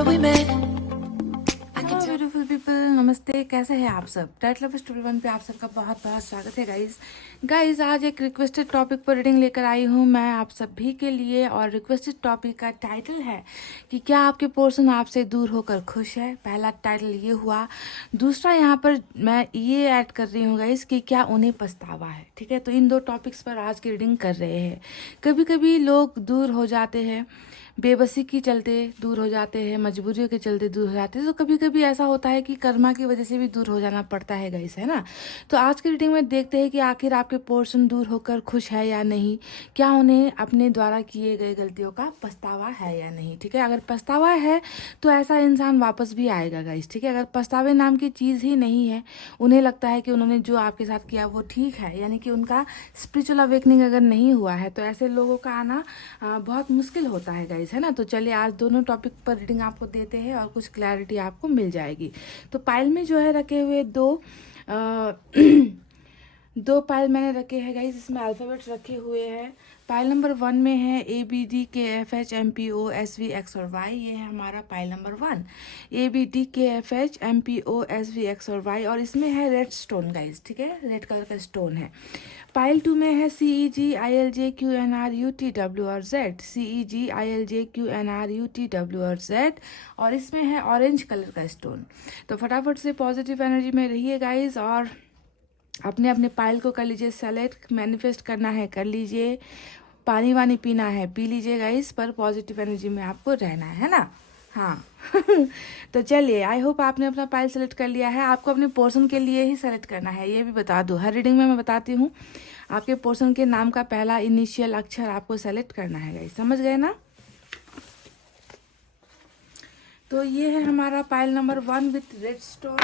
remember we met. Beautiful people, नमस्ते। कैसे हैं आप सब? टाइटल ऑफ स्टोरी 1 पे आप सबका बहुत बहुत स्वागत है गाइज आज एक रिक्वेस्टेड टॉपिक पर रीडिंग लेकर आई हूँ मैं आप सभी के लिए। और रिक्वेस्टेड टॉपिक का टाइटल है कि क्या आपके पोर्शन आपसे दूर होकर खुश है। पहला टाइटल ये हुआ। दूसरा यहाँ पर मैं ये ऐड कर रही हूँ गाइज कि क्या उन्हें पछतावा है। ठीक है, तो इन दो टॉपिक्स पर आज की रीडिंग कर रहे हैं। कभी कभी लोग दूर हो जाते हैं, बेबसी की चलते दूर हो जाते हैं, मजबूरियों के चलते दूर हो जाते हैं। तो कभी कभी ऐसा होता है कि कर्मा की वजह से भी दूर हो जाना पड़ता है गाइस, है ना। तो आज की रीडिंग में देखते हैं कि आखिर आपके पोर्शन दूर होकर खुश है या नहीं। क्या उन्हें अपने द्वारा किए गए गलतियों का पछतावा है या नहीं। ठीक है, अगर पछतावा है तो ऐसा इंसान वापस भी आएगा गाइस। ठीक है, अगर पछतावे नाम की चीज़ ही नहीं है, उन्हें लगता है कि उन्होंने जो आपके साथ किया वो ठीक है, यानी कि उनका स्पिरिचुअल अवेकनिंग अगर नहीं हुआ है, तो ऐसे लोगों का आना बहुत मुश्किल होता है गाइस, है ना। तो चलिए आज दोनों टॉपिक पर रीडिंग आपको देते हैं और कुछ क्लैरिटी आपको मिल जाएगी। तो पाइल में जो है रखे हुए दो पाइल मैंने रखे हैं गाइस, इसमें अल्फ़ाबेट्स रखे हुए हैं। पाइल नंबर 1 में है ABDKFHMPOSV X और Y। ये है हमारा पाइल नंबर 1, ABDKFHMPOSV X और Y। और इसमें है रेड स्टोन गाइस, ठीक है, रेड कलर का स्टोन है। पाइल 2 में है CEGILJQNRUTW और Z, CEGILJQNRUTW और Z। और इसमें है ऑरेंज कलर का स्टोन। तो फटाफट से पॉजिटिव एनर्जी में रहिए गाइस और अपने अपने पाइल को कर लीजिए सेलेक्ट। मैनिफेस्ट करना है कर लीजिए, पानी वानी पीना है पी लीजिए गाइस, पर पॉजिटिव एनर्जी में आपको रहना है ना। हाँ तो चलिए, आई होप आपने अपना पाइल सेलेक्ट कर लिया है। आपको अपने पोर्शन के लिए ही सेलेक्ट करना है, ये भी बता दूँ। हर रीडिंग में मैं बताती हूँ, आपके पोर्शन के नाम का पहला इनिशियल अक्षर आपको सेलेक्ट करना है गाइस, समझ गए ना। तो ये है हमारा pile number 1 with red stone.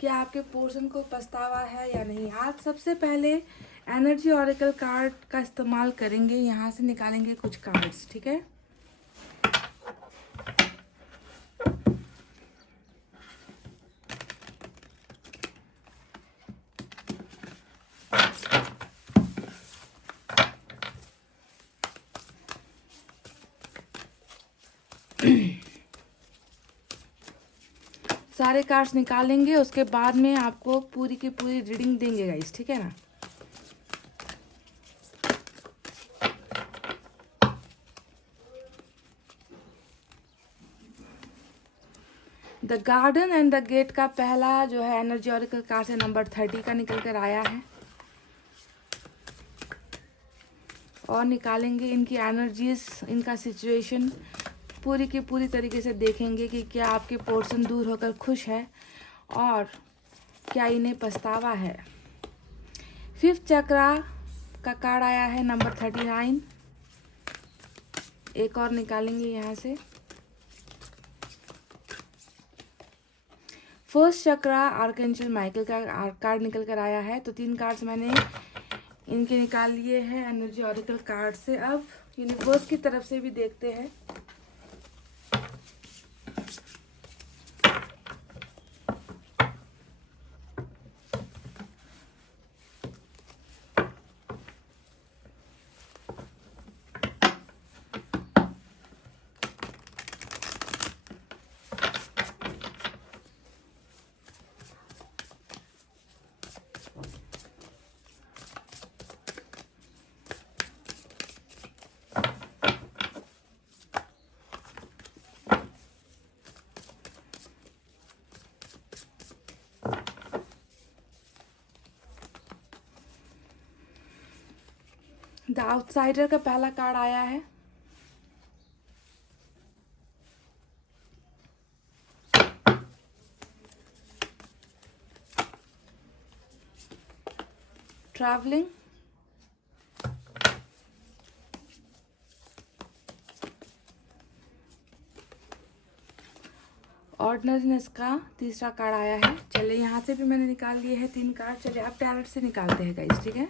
क्या आपके पोर्शन को पछतावा है या नहीं। आज सबसे पहले एनर्जी ऑरेकल कार्ड का इस्तेमाल करेंगे, यहाँ से निकालेंगे कुछ कार्ड्स, ठीक है। सारे कार्ड्स निकालेंगे, उसके बाद में आपको पूरी की पूरी रीडिंग देंगे गाइस, ठीक है ना। The garden and the gate का पहला जो है एनर्जी ऑरेकल कार्ड से नंबर 30 का निकल कर आया है। और निकालेंगे इनकी एनर्जीज, इनका सिचुएशन पूरी की पूरी तरीके से देखेंगे कि क्या आपके पोर्शन दूर होकर खुश है और क्या इन्हें पछतावा है। 5th चक्रा का कार्ड आया है नंबर 39। एक और निकालेंगे यहाँ से। 1st चक्रा आर्कएंजल माइकल का कार्ड निकल कर आया है। तो 3 कार्ड्स मैंने इनके निकाल लिए हैं एनर्जी ऑरेकल कार्ड से। अब यूनिवर्स की तरफ से भी देखते हैं। द आउटसाइडर का पहला कार्ड आया है। ट्रैवलिंग, ऑर्डिनरीनेस का तीसरा कार्ड आया है। चलिए यहाँ से भी मैंने निकाल लिए हैं 3 कार्ड। चलिए अब टैरोट से निकालते हैं गाइस, ठीक है।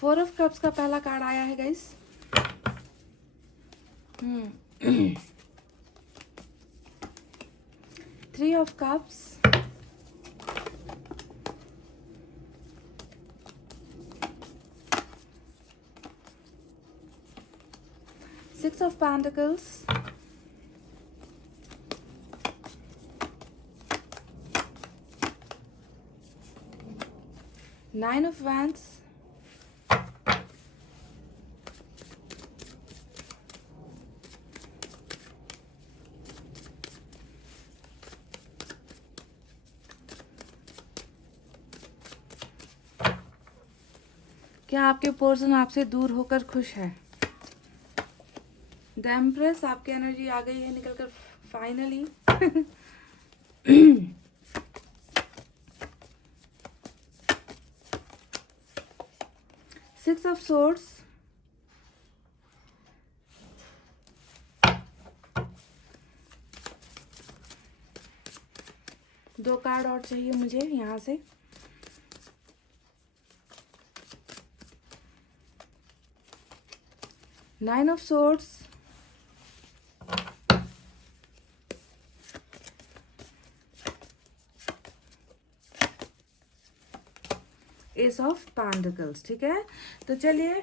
4 ऑफ कप्स का पहला कार्ड आया है guys. 3 of cups, 6 of Pentacles, 9 of Wands, क्या आपके पर्सन आपसे दूर होकर खुश है? द एम्प्रेस, आपकी एनर्जी आ गई है निकल कर फाइनली। 6 ऑफ सोर्ड्स, दो कार्ड और चाहिए मुझे यहाँ से। Nine of swords, S of pentacles. ठीक है, तो चलिए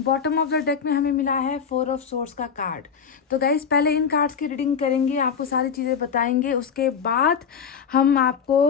बॉटम ऑफ द डेक में हमें मिला है 4 ऑफ सोर्ड्स का कार्ड। तो गाइस पहले इन कार्ड्स की रीडिंग करेंगे, आपको सारी चीज़ें बताएंगे, उसके बाद हम आपको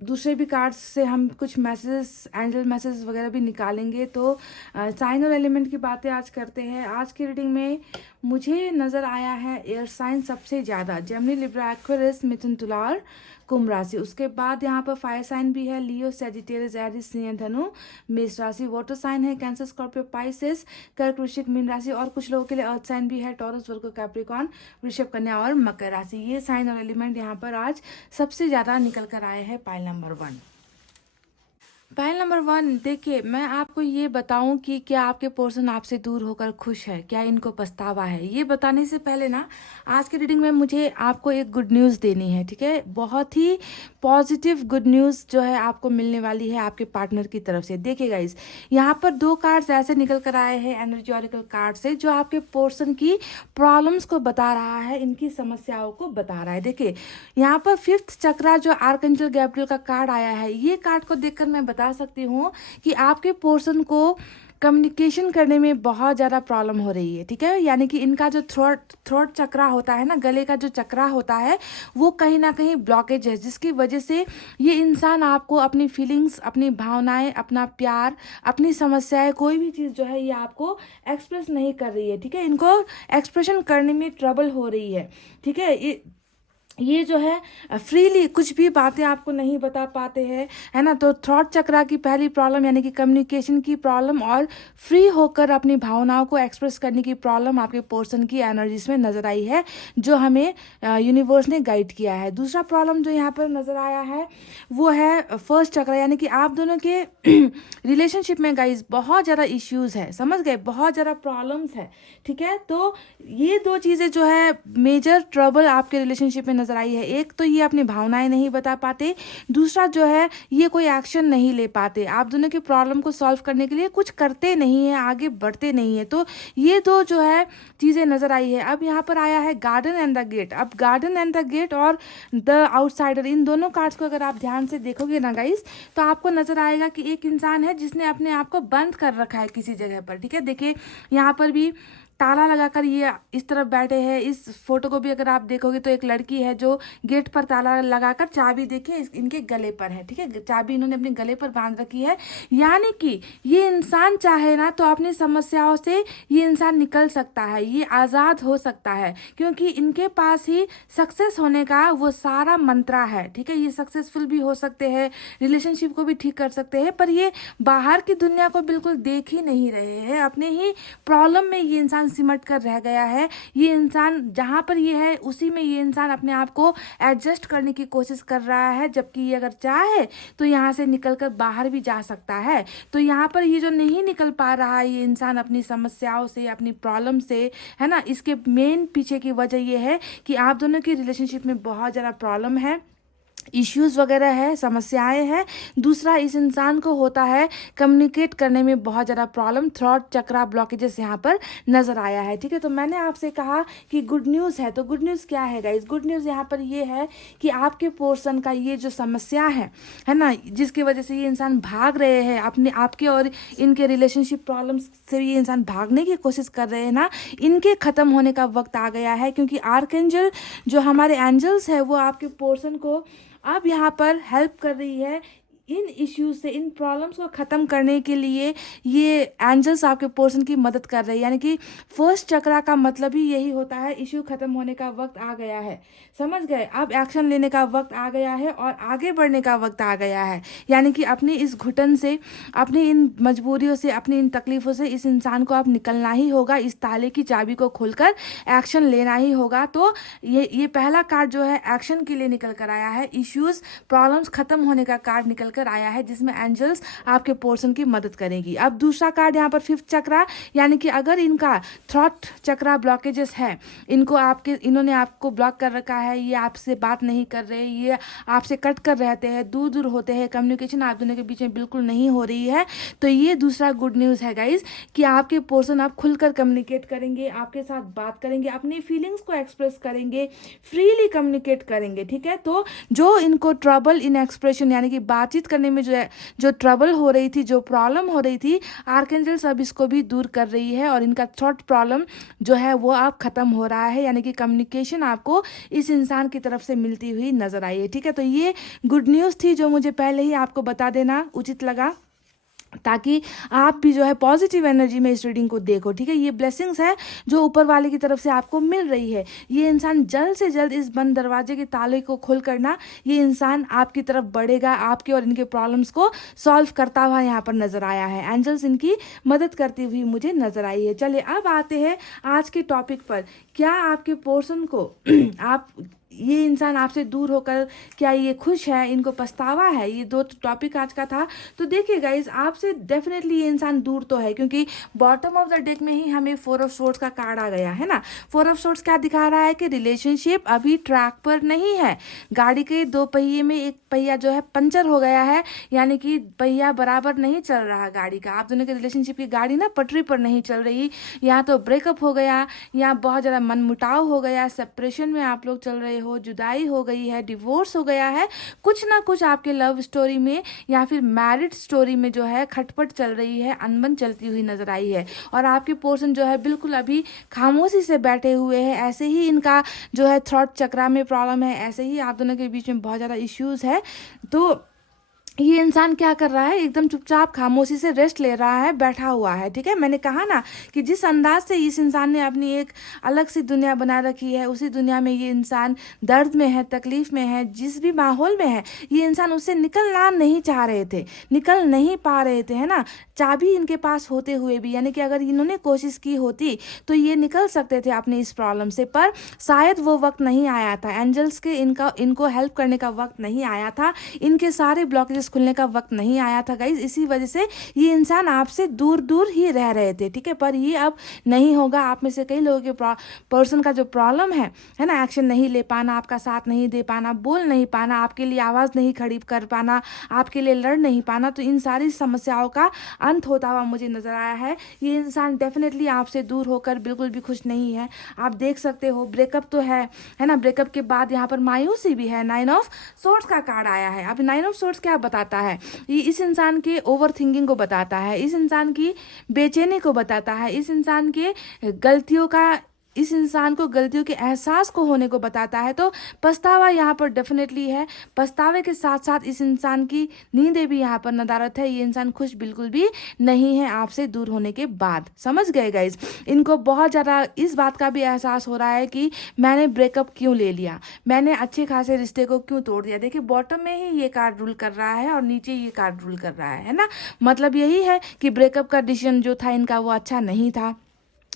दूसरे भी कार्ड्स से हम कुछ मैसेजेस, एंजल मैसेज वगैरह भी निकालेंगे। तो साइन और एलिमेंट की बातें आज करते हैं। आज की रीडिंग में मुझे नज़र आया है एयर साइन सबसे ज़्यादा, जेमिनी, लिब्रा, एक्वेरियस, मिथुन, तुला और कुंभ राशि। उसके बाद यहाँ पर फायर साइन भी है, लियो, सैजिटेरियस, एरिस, सिंह, धनु, मेष राशि। वाटर साइन है कैंसर, स्कॉर्पियो, पाइसेस, कर्क, वृश्चिक, मीन राशि। और कुछ लोगों के लिए अर्थ साइन भी है, टॉरस, वर्गो, कैप्रिकॉर्न, वृषभ, कन्या और मकर राशि। ये साइन और एलिमेंट यहाँ पर आज सबसे ज़्यादा निकल कर आए हैं। पाइल नंबर 1, पाइल नंबर 1, देखिए मैं आपको ये बताऊं कि क्या आपके पर्सन आपसे दूर होकर खुश है, क्या इनको पछतावा है। ये बताने से पहले ना आज की रीडिंग में मुझे आपको एक गुड न्यूज़ देनी है। ठीक है, बहुत ही पॉजिटिव गुड न्यूज़ जो है आपको मिलने वाली है आपके पार्टनर की तरफ से। देखिए गाइस, यहाँ पर 2 कार्ड्स ऐसे निकल कर आए हैं एनर्जी ऑरिकल कार्ड से, जो आपके पर्सन की प्रॉब्लम्स को बता रहा है, इनकी समस्याओं को बता रहा है। देखिए यहाँ पर 5th चक्रा जो आर्कएंजल गैब्रियल का कार्ड आया है, ये कार्ड को देखकर मैं बता सकती हूँ कि आपके पर्सन को कम्युनिकेशन करने में बहुत ज़्यादा प्रॉब्लम हो रही है। ठीक है, यानी कि इनका जो थ्रोट चक्रा होता है ना, गले का जो चक्रा होता है, वो कहीं ना कहीं ब्लॉकेज है, जिसकी वजह से ये इंसान आपको अपनी फीलिंग्स, अपनी भावनाएं, अपना प्यार, अपनी समस्याएं, कोई भी चीज़ जो है ये आपको एक्सप्रेस नहीं कर रही है। ठीक है, इनको एक्सप्रेशन करने में ट्रबल हो रही है। ठीक है, ये जो है फ्रीली कुछ भी बातें आपको नहीं बता पाते हैं, है ना। तो थ्रॉट चक्रा की पहली प्रॉब्लम यानी कि कम्युनिकेशन की प्रॉब्लम और फ्री होकर अपनी भावनाओं को एक्सप्रेस करने की प्रॉब्लम आपके पर्सन की एनर्जीज में नज़र आई है, जो हमें यूनिवर्स ने गाइड किया है। दूसरा प्रॉब्लम जो यहाँ पर नज़र आया है वो है फर्स्ट चक्रा, यानी कि आप दोनों के रिलेशनशिप में गाइज बहुत ज़्यादा इश्यूज़ है, समझ गए, बहुत ज़्यादा प्रॉब्लम्स है। ठीक है, तो ये 2 चीज़ें जो है मेजर ट्रबल आपके रिलेशनशिप में नजर आई है। एक तो ये अपनी भावनाएं नहीं बता पाते, दूसरा जो है ये कोई एक्शन नहीं ले पाते, आप दोनों की प्रॉब्लम को सॉल्व करने के लिए कुछ करते नहीं है, आगे बढ़ते नहीं है। तो ये 2 जो है चीज़ें नजर आई है। अब यहाँ पर आया है गार्डन एंड द गेट। अब गार्डन एंड द गेट और द आउटसाइडर, इन दोनों कार्ड्स को अगर आप ध्यान से देखोगे ना गाइस, तो आपको नजर आएगा कि एक इंसान है जिसने अपने आप को बंद कर रखा है किसी जगह पर। ठीक है, देखिए यहाँ पर भी ताला लगाकर ये इस तरफ बैठे हैं। इस फोटो को भी अगर आप देखोगे तो एक लड़की है जो गेट पर ताला लगाकर चाबी देखिए इनके गले पर है। ठीक है, चाबी इन्होंने अपने गले पर बांध रखी है, यानी कि ये इंसान चाहे ना तो अपनी समस्याओं से ये इंसान निकल सकता है, ये आज़ाद हो सकता है, क्योंकि इनके पास ही सक्सेस होने का वो सारा मंत्रा है। ठीक है, ये सक्सेसफुल भी हो सकते हैं, रिलेशनशिप को भी ठीक कर सकते हैं, पर ये बाहर की दुनिया को बिल्कुल देख ही नहीं रहे हैं। अपने ही प्रॉब्लम में ये इंसान सिमट कर रह गया है। ये इंसान जहाँ पर ये है उसी में ये इंसान अपने आप को एडजस्ट करने की कोशिश कर रहा है, जबकि ये अगर चाहे तो यहाँ से निकल कर बाहर भी जा सकता है। तो यहाँ पर ये जो नहीं निकल पा रहा है ये इंसान अपनी समस्याओं से, अपनी प्रॉब्लम से, है ना, इसके मेन पीछे की वजह ये है कि आप दोनों की रिलेशनशिप में बहुत ज़्यादा प्रॉब्लम है। इश्यूज़ वगैरह है, समस्याएं हैं। दूसरा, इस इंसान को होता है कम्युनिकेट करने में बहुत ज़्यादा प्रॉब्लम, थ्रॉट चक्रा ब्लॉकेजेस यहाँ पर नज़र आया है। ठीक है, तो मैंने आपसे कहा कि गुड न्यूज़ है, तो गुड न्यूज़ क्या है गाइस? गुड न्यूज़ यहाँ पर ये है कि आपके पोर्शन का ये जो समस्या है ना, जिसकी वजह से ये इंसान भाग रहे हैं अपने आपके और इनके रिलेशनशिप प्रॉब्लम्स से, ये इंसान भागने की कोशिश कर रहे हैं ना, इनके ख़त्म होने का वक्त आ गया है। क्योंकि आर्कएंजल जो हमारे एंजल्स है वो आपके पोर्शन को अब यहाँ पर हेल्प कर रही है इन इश्यूज से, इन प्रॉब्लम्स को ख़त्म करने के लिए। ये एंजल्स आपके पोर्शन की मदद कर रहे हैं। यानी कि फर्स्ट चक्रा का मतलब ही यही होता है, इश्यू ख़त्म होने का वक्त आ गया है। समझ गए? अब एक्शन लेने का वक्त आ गया है और आगे बढ़ने का वक्त आ गया है। यानी कि अपनी इस घुटन से, अपनी इन मजबूरियों से, अपनी इन तकलीफ़ों से इस इंसान को अब निकलना ही होगा। इस ताले की चाबी को खोलकर एक्शन लेना ही होगा। तो ये पहला कार्ड जो है एक्शन के लिए निकल कर आया है, इश्यूज प्रॉब्लम्स ख़त्म होने का कार्ड निकल कर आया है, जिसमें एंजल्स आपके पोर्शन की मदद करेंगी। अब दूसरा कार्ड यहाँ पर फिफ्थ चक्रा, यानी कि अगर इनका थ्रॉट चक्रा ब्लॉकेजेस है, इन्होंने आपको ब्लॉक कर रखा है, ये आपसे बात नहीं कर रहे, ये आपसे कट कर रहते हैं, दूर दूर होते हैं, कम्युनिकेशन आप दोनों के बीच में बिल्कुल नहीं हो रही है, तो ये दूसरा गुड न्यूज़ है गाइज कि आपके पोर्शन आप खुलकर कम्युनिकेट करेंगे, आपके साथ बात करेंगे, अपनी फीलिंग्स को एक्सप्रेस करेंगे, फ्रीली कम्युनिकेट करेंगे। ठीक है, तो जो इनको ट्रबल इन एक्सप्रेशन यानी कि बातचीत करने में जो ट्रबल हो रही थी, जो प्रॉब्लम हो रही थी, आर्कएंजल सब इसको भी दूर कर रही है और इनका थॉट प्रॉब्लम जो है वो अब खत्म हो रहा है। यानी कि कम्युनिकेशन आपको इस इंसान की तरफ से मिलती हुई नजर आई है। ठीक है, तो ये गुड न्यूज़ थी जो मुझे पहले ही आपको बता देना उचित लगा, ताकि आप भी जो है पॉजिटिव एनर्जी में इस रीडिंग को देखो। ठीक है, ये ब्लेसिंग्स है जो ऊपर वाले की तरफ से आपको मिल रही है। ये इंसान जल्द से जल्द इस बंद दरवाजे के ताले को खोल करना, ये इंसान आपकी तरफ बढ़ेगा, आपके और इनके प्रॉब्लम्स को सॉल्व करता हुआ यहाँ पर नजर आया है। एंजल्स इनकी मदद करती हुई मुझे नजर आई है। चलिए अब आते हैं आज के टॉपिक पर। क्या आपके पोर्शन को आप ये इंसान आपसे दूर होकर क्या ये खुश है, इनको पछतावा है? ये दो टॉपिक आज का था। तो देखिए गाइज, आपसे डेफिनेटली ये इंसान दूर तो है, क्योंकि बॉटम ऑफ द डेक में ही हमें 4 ऑफ सोर्ड्स का कार्ड आ गया है ना। 4 ऑफ सोर्ड्स क्या दिखा रहा है कि रिलेशनशिप अभी ट्रैक पर नहीं है। गाड़ी के 2 पहिए में एक पहिया जो है पंचर हो गया है, यानी कि पहिया बराबर नहीं चल रहा गाड़ी का। आप दोनों के रिलेशनशिप की गाड़ी ना पटरी पर नहीं चल रही। यहाँ तो ब्रेकअप हो गया, यहाँ बहुत ज़्यादा मनमुटाव हो गया, सेपरेशन में आप लोग चल रहे हो, जुदाई हो गई है, डिवोर्स हो गया है, कुछ ना कुछ आपके लव स्टोरी में या फिर मैरिड स्टोरी में जो है खटपट चल रही है, अनबन चलती हुई नजर आई है। और आपके पोर्शन जो है बिल्कुल अभी खामोशी से बैठे हुए हैं। ऐसे ही इनका जो है थ्रॉट चक्रा में प्रॉब्लम है, ऐसे ही आप दोनों के बीच में बहुत ज़्यादा इश्यूज है। तो ये इंसान क्या कर रहा है, एकदम चुपचाप खामोशी से रेस्ट ले रहा है, बैठा हुआ है। ठीक है, मैंने कहा ना कि जिस अंदाज से इस इंसान ने अपनी एक अलग सी दुनिया बना रखी है, उसी दुनिया में ये इंसान दर्द में है, तकलीफ में है, जिस भी माहौल में है, ये इंसान उससे निकलना नहीं चाह रहे थे, निकल नहीं पा रहे थे, है ना। चाबी इनके पास होते हुए भी, यानी कि अगर इन्होंने कोशिश की होती तो ये निकल सकते थे अपने इस प्रॉब्लम से, पर शायद वो वक्त नहीं आया था। एंजल्स के इनको हेल्प करने का वक्त नहीं आया था, इनके सारे ब्लॉकेजेस खुलने का वक्त नहीं आया था गाइज। इसी वजह से ये इंसान आपसे दूर दूर ही रह रहे थे। ठीक है, पर ये अब नहीं होगा। आप में से कई लोगों के पर्सन का जो प्रॉब्लम है ना, एक्शन नहीं ले पाना, आपका साथ नहीं दे पाना, बोल नहीं पाना, आपके लिए आवाज़ नहीं खड़ी कर पाना, आपके लिए लड़ नहीं पाना, तो इन सारी समस्याओं का अंत होता हुआ मुझे नजर आया है। ये इंसान डेफिनेटली आपसे दूर होकर बिल्कुल भी खुश नहीं है। आप देख सकते हो ब्रेकअप तो है ना, ब्रेकअप के बाद यहाँ पर मायूसी भी है। 9 ऑफ सोर्ड्स का कार्ड आया है। अब 9 ऑफ सोर्ड्स क्या बताता है? ये इस इंसान के ओवर थिंकिंग को बताता है, इस इंसान की बेचैनी को बताता है, इस इंसान को गलतियों के एहसास को होने को बताता है। तो पछतावा यहाँ पर डेफिनेटली है। पछतावे के साथ साथ इस इंसान की नींदें भी यहाँ पर नदारत है। ये इंसान खुश बिल्कुल भी नहीं है आपसे दूर होने के बाद। समझ गए गाइज? इनको बहुत ज़्यादा इस बात का भी एहसास हो रहा है कि मैंने ब्रेकअप क्यों ले लिया, मैंने अच्छे खासे रिश्ते को क्यों तोड़ दिया। देखिए बॉटम में ही ये कार्ड रूल कर रहा है और नीचे ये कार्ड रूल कर रहा है ना। मतलब यही है कि ब्रेकअप का डिसीजन जो था इनका वो अच्छा नहीं था।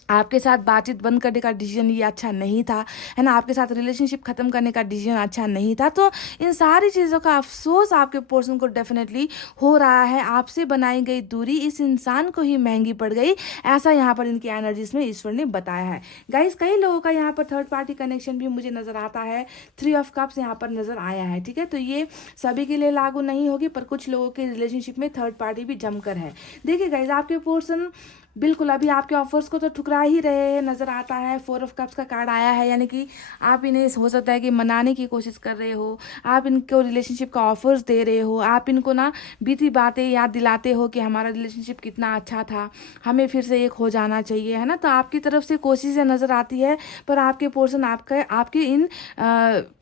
आपके साथ बातचीत बंद करने का डिसीजन ये अच्छा नहीं था, है ना, आपके साथ रिलेशनशिप ख़त्म करने का डिसीजन अच्छा नहीं था। तो इन सारी चीज़ों का अफसोस आपके पर्सन को डेफिनेटली हो रहा है। आपसे बनाई गई दूरी इस इंसान को ही महंगी पड़ गई, ऐसा यहाँ पर इनकी एनर्जीज में ईश्वर ने बताया है। गाइस, कई लोगों का यहाँ पर थर्ड पार्टी कनेक्शन भी मुझे नज़र आता है। 3 ऑफ कप्स यहाँ पर नज़र आया है, ठीक है। तो ये सभी के लिए लागू नहीं होगी, पर कुछ लोगों के रिलेशनशिप में थर्ड पार्टी भी जमकर है। देखिए गाइस, आपके पर्सन बिल्कुल अभी आपके ऑफर्स को तो ठुकरा ही रहे हैं, नज़र आता है। 4 ऑफ कप्स का कार्ड आया है, यानी कि आप इन्हें हो सकता है कि मनाने की कोशिश कर रहे हो, आप इनको रिलेशनशिप का ऑफर्स दे रहे हो, आप इनको ना बीती बातें याद दिलाते हो कि हमारा रिलेशनशिप कितना अच्छा था, हमें फिर से एक हो जाना चाहिए, है ना। तो आपकी तरफ से कोशिशें नज़र आती है, पर आपके पर्सन आपके इन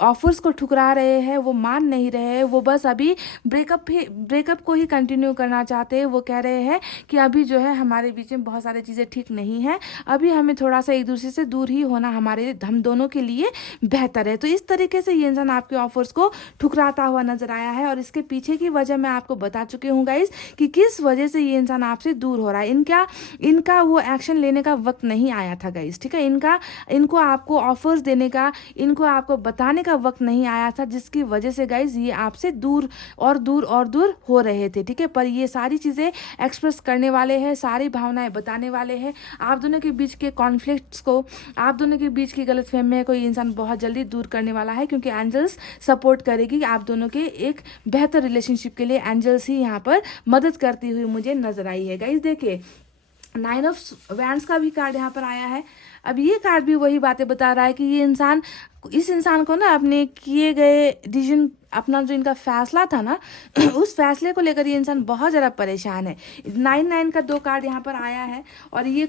ऑफर्स को ठुकरा रहे हैं, वो मान नहीं रहे हैं, वो बस अभी ब्रेकअप को ही कंटिन्यू करना चाहते हैं। वो कह रहे हैं कि अभी जो है हमारे बीच में बहुत सारी चीज़ें ठीक नहीं है, अभी हमें थोड़ा सा एक दूसरे से दूर ही होना हम दोनों के लिए बेहतर है। तो इस तरीके से ये इंसान आपके ऑफर्स को ठुकराता हुआ नजर आया है, और इसके पीछे की वजह मैं आपको बता चुकी हूँ गाइस कि किस वजह से ये इंसान आपसे दूर हो रहा है। इनका वो एक्शन लेने का वक्त नहीं आया था गाइस, ठीक है। इनको आपको ऑफर्स देने का, इनको आपको बताने का वक्त नहीं आया था, जिसकी वजह से गाइस ये आपसे दूर और दूर और दूर हो रहे थे, ठीक है। पर ये सारी चीज़ें एक्सप्रेस करने वाले हैं, सारी भावनाएं बताने वाले हैं। आप दोनों के बीच के कॉन्फ्लिक्ट्स को, आप दोनों के बीच की गलतफहमी को ये इंसान बहुत जल्दी दूर करने वाला है, क्योंकि एंजल्स सपोर्ट करेगी आप दोनों के एक बेहतर रिलेशनशिप के लिए। एंजल्स ही यहाँ पर मदद करती हुई मुझे नजर आई है गाइस। देखिए, 9 ऑफ वैंड्स का भी कार्ड यहाँ पर आया है। अब ये कार्ड भी वही बातें बता रहा है कि इस इंसान को ना अपने किए गए डिसीजन, अपना जो इनका फैसला था ना उस फैसले को लेकर ये इंसान बहुत ज़्यादा परेशान है। 9 का 2 कार्ड यहाँ पर आया है, और ये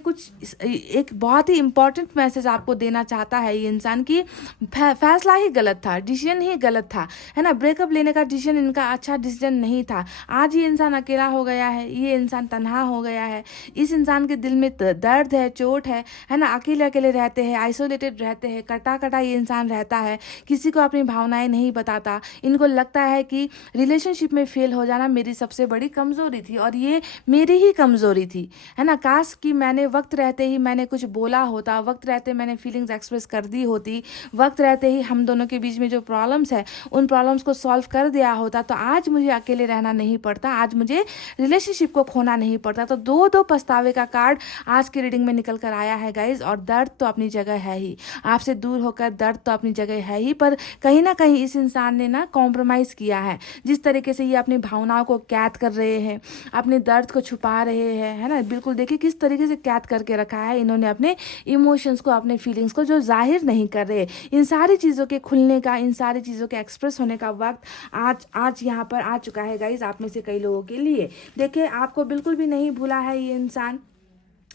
एक बहुत ही इंपॉर्टेंट मैसेज आपको देना चाहता है ये इंसान की फैसला ही गलत था, डिसीजन ही गलत था, है ना। ब्रेकअप लेने का डिसीजन इनका अच्छा डिसीजन नहीं था। आज ये इंसान अकेला हो गया है, ये इंसान तन्हा हो गया है, इस इंसान के दिल में दर्द है, चोट है ना। अकेले अकेले रहते हैं, आइसोलेटेड रहते हैं, कटा ये इंसान रहता है, किसी को अपनी भावनाएं नहीं बताता। इनको लगता है कि रिलेशनशिप में फेल हो जाना मेरी सबसे बड़ी कमज़ोरी थी, और ये मेरी ही कमज़ोरी थी, है ना। काश कि मैंने वक्त रहते ही मैंने कुछ बोला होता, वक्त रहते मैंने फीलिंग्स एक्सप्रेस कर दी होती, वक्त रहते ही हम दोनों के बीच में जो प्रॉब्लम्स है उन प्रॉब्लम्स को सॉल्व कर दिया होता, तो आज मुझे अकेले रहना नहीं पड़ता, आज मुझे रिलेशनशिप को खोना नहीं पड़ता। तो दो पछतावे का कार्ड आज की रीडिंग में निकल कर आया है गाइज। और दर्द तो अपनी जगह है ही, आपसे दूर होकर दर्द तो अपनी जगह है ही, पर कहीं ना कहीं इस इंसान ने ना कॉम्प्रोमाइज़ किया है। जिस तरीके से ये अपनी भावनाओं को कैद कर रहे हैं, अपने दर्द को छुपा रहे हैं, है ना। बिल्कुल देखिए किस तरीके से कैद करके रखा है इन्होंने अपने इमोशंस को, अपने फीलिंग्स को, जो जाहिर नहीं कर रहे। इन सारी चीज़ों के खुलने का, इन सारी चीज़ों के एक्सप्रेस होने का वक्त आज यहाँ पर आ चुका है गाइज, आप में से कई लोगों के लिए। देखिए, आपको बिल्कुल भी नहीं भूला है ये इंसान,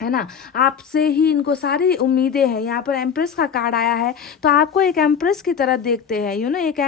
है ना। आपसे ही इनको सारी उम्मीदें हैं। यहाँ पर एम्प्रेस का कार्ड आया है, तो आपको एक एम्प्रेस की तरह देखते हैं, एक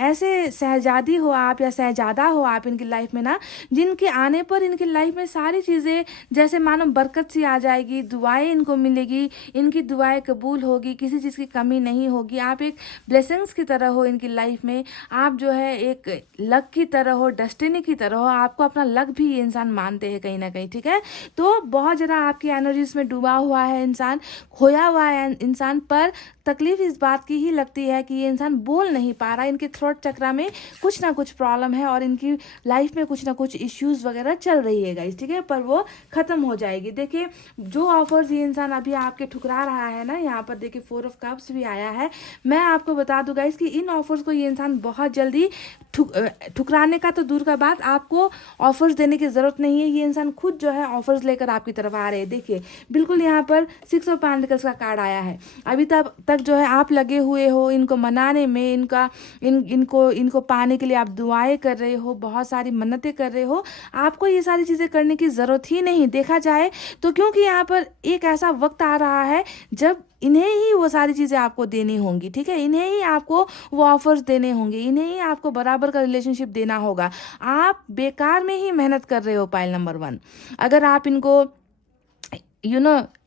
ऐसे शहजादी हो आप या शहजादा हो आप इनकी लाइफ में ना, जिनके आने पर इनकी लाइफ में सारी चीज़ें जैसे मानो बरकत सी आ जाएगी, दुआएं इनको मिलेगी, इनकी दुआएं कबूल होगी, किसी चीज़ की कमी नहीं होगी। आप एक ब्लेसिंग्स की तरह हो इनकी लाइफ में, आप जो है एक लक की तरह हो, डेस्टिनी की तरह हो, आपको अपना लक भी ये इंसान मानते हैं कहीं ना कहीं, ठीक है। तो बहुत ज़रा आपकी एनर्जीज में डूबा हुआ है इंसान, खोया हुआ है इंसान, पर तकलीफ इस बात की ही लगती है कि ये इंसान बोल नहीं पा रहा। इनके थ्रोट चक्रा में कुछ ना कुछ प्रॉब्लम है, और इनकी लाइफ में कुछ ना कुछ इश्यूज वगैरह चल रही है गाइस, ठीक है, पर वो खत्म हो जाएगी। देखिए, जो ऑफर्स ये इंसान अभी आपके ठुकरा रहा है ना, यहाँ पर देखिए 4 ऑफ कप्स भी आया है। मैं आपको बता दूं गाइस कि इन ऑफर्स को ये इंसान बहुत जल्दी ठुकराने का तो दूर का बात, आपको ऑफर्स देने की ज़रूरत नहीं है। ये इंसान खुद जो है ऑफर्स लेकर आपकी तरफ आ रहे हैं। देखिए, बिल्कुल यहाँ पर 6 ऑफ पेंटिकल्स का कार्ड आया है। अभी तक जो है आप लगे हुए हो इनको मनाने में, इनको पाने के लिए आप दुआएं कर रहे हो, बहुत सारी मन्नतें कर रहे हो। आपको ये सारी चीज़ें करने की ज़रूरत ही नहीं देखा जाए तो, क्योंकि यहाँ पर एक ऐसा वक्त आ रहा है जब इन्हें ही वो सारी चीज़ें आपको देनी होंगी, ठीक है। इन्हें ही आपको वो ऑफर्स देने होंगे, इन्हें ही आपको बराबर का रिलेशनशिप देना होगा। आप बेकार में ही मेहनत कर रहे हो, पाइल नंबर 1। अगर आप इनको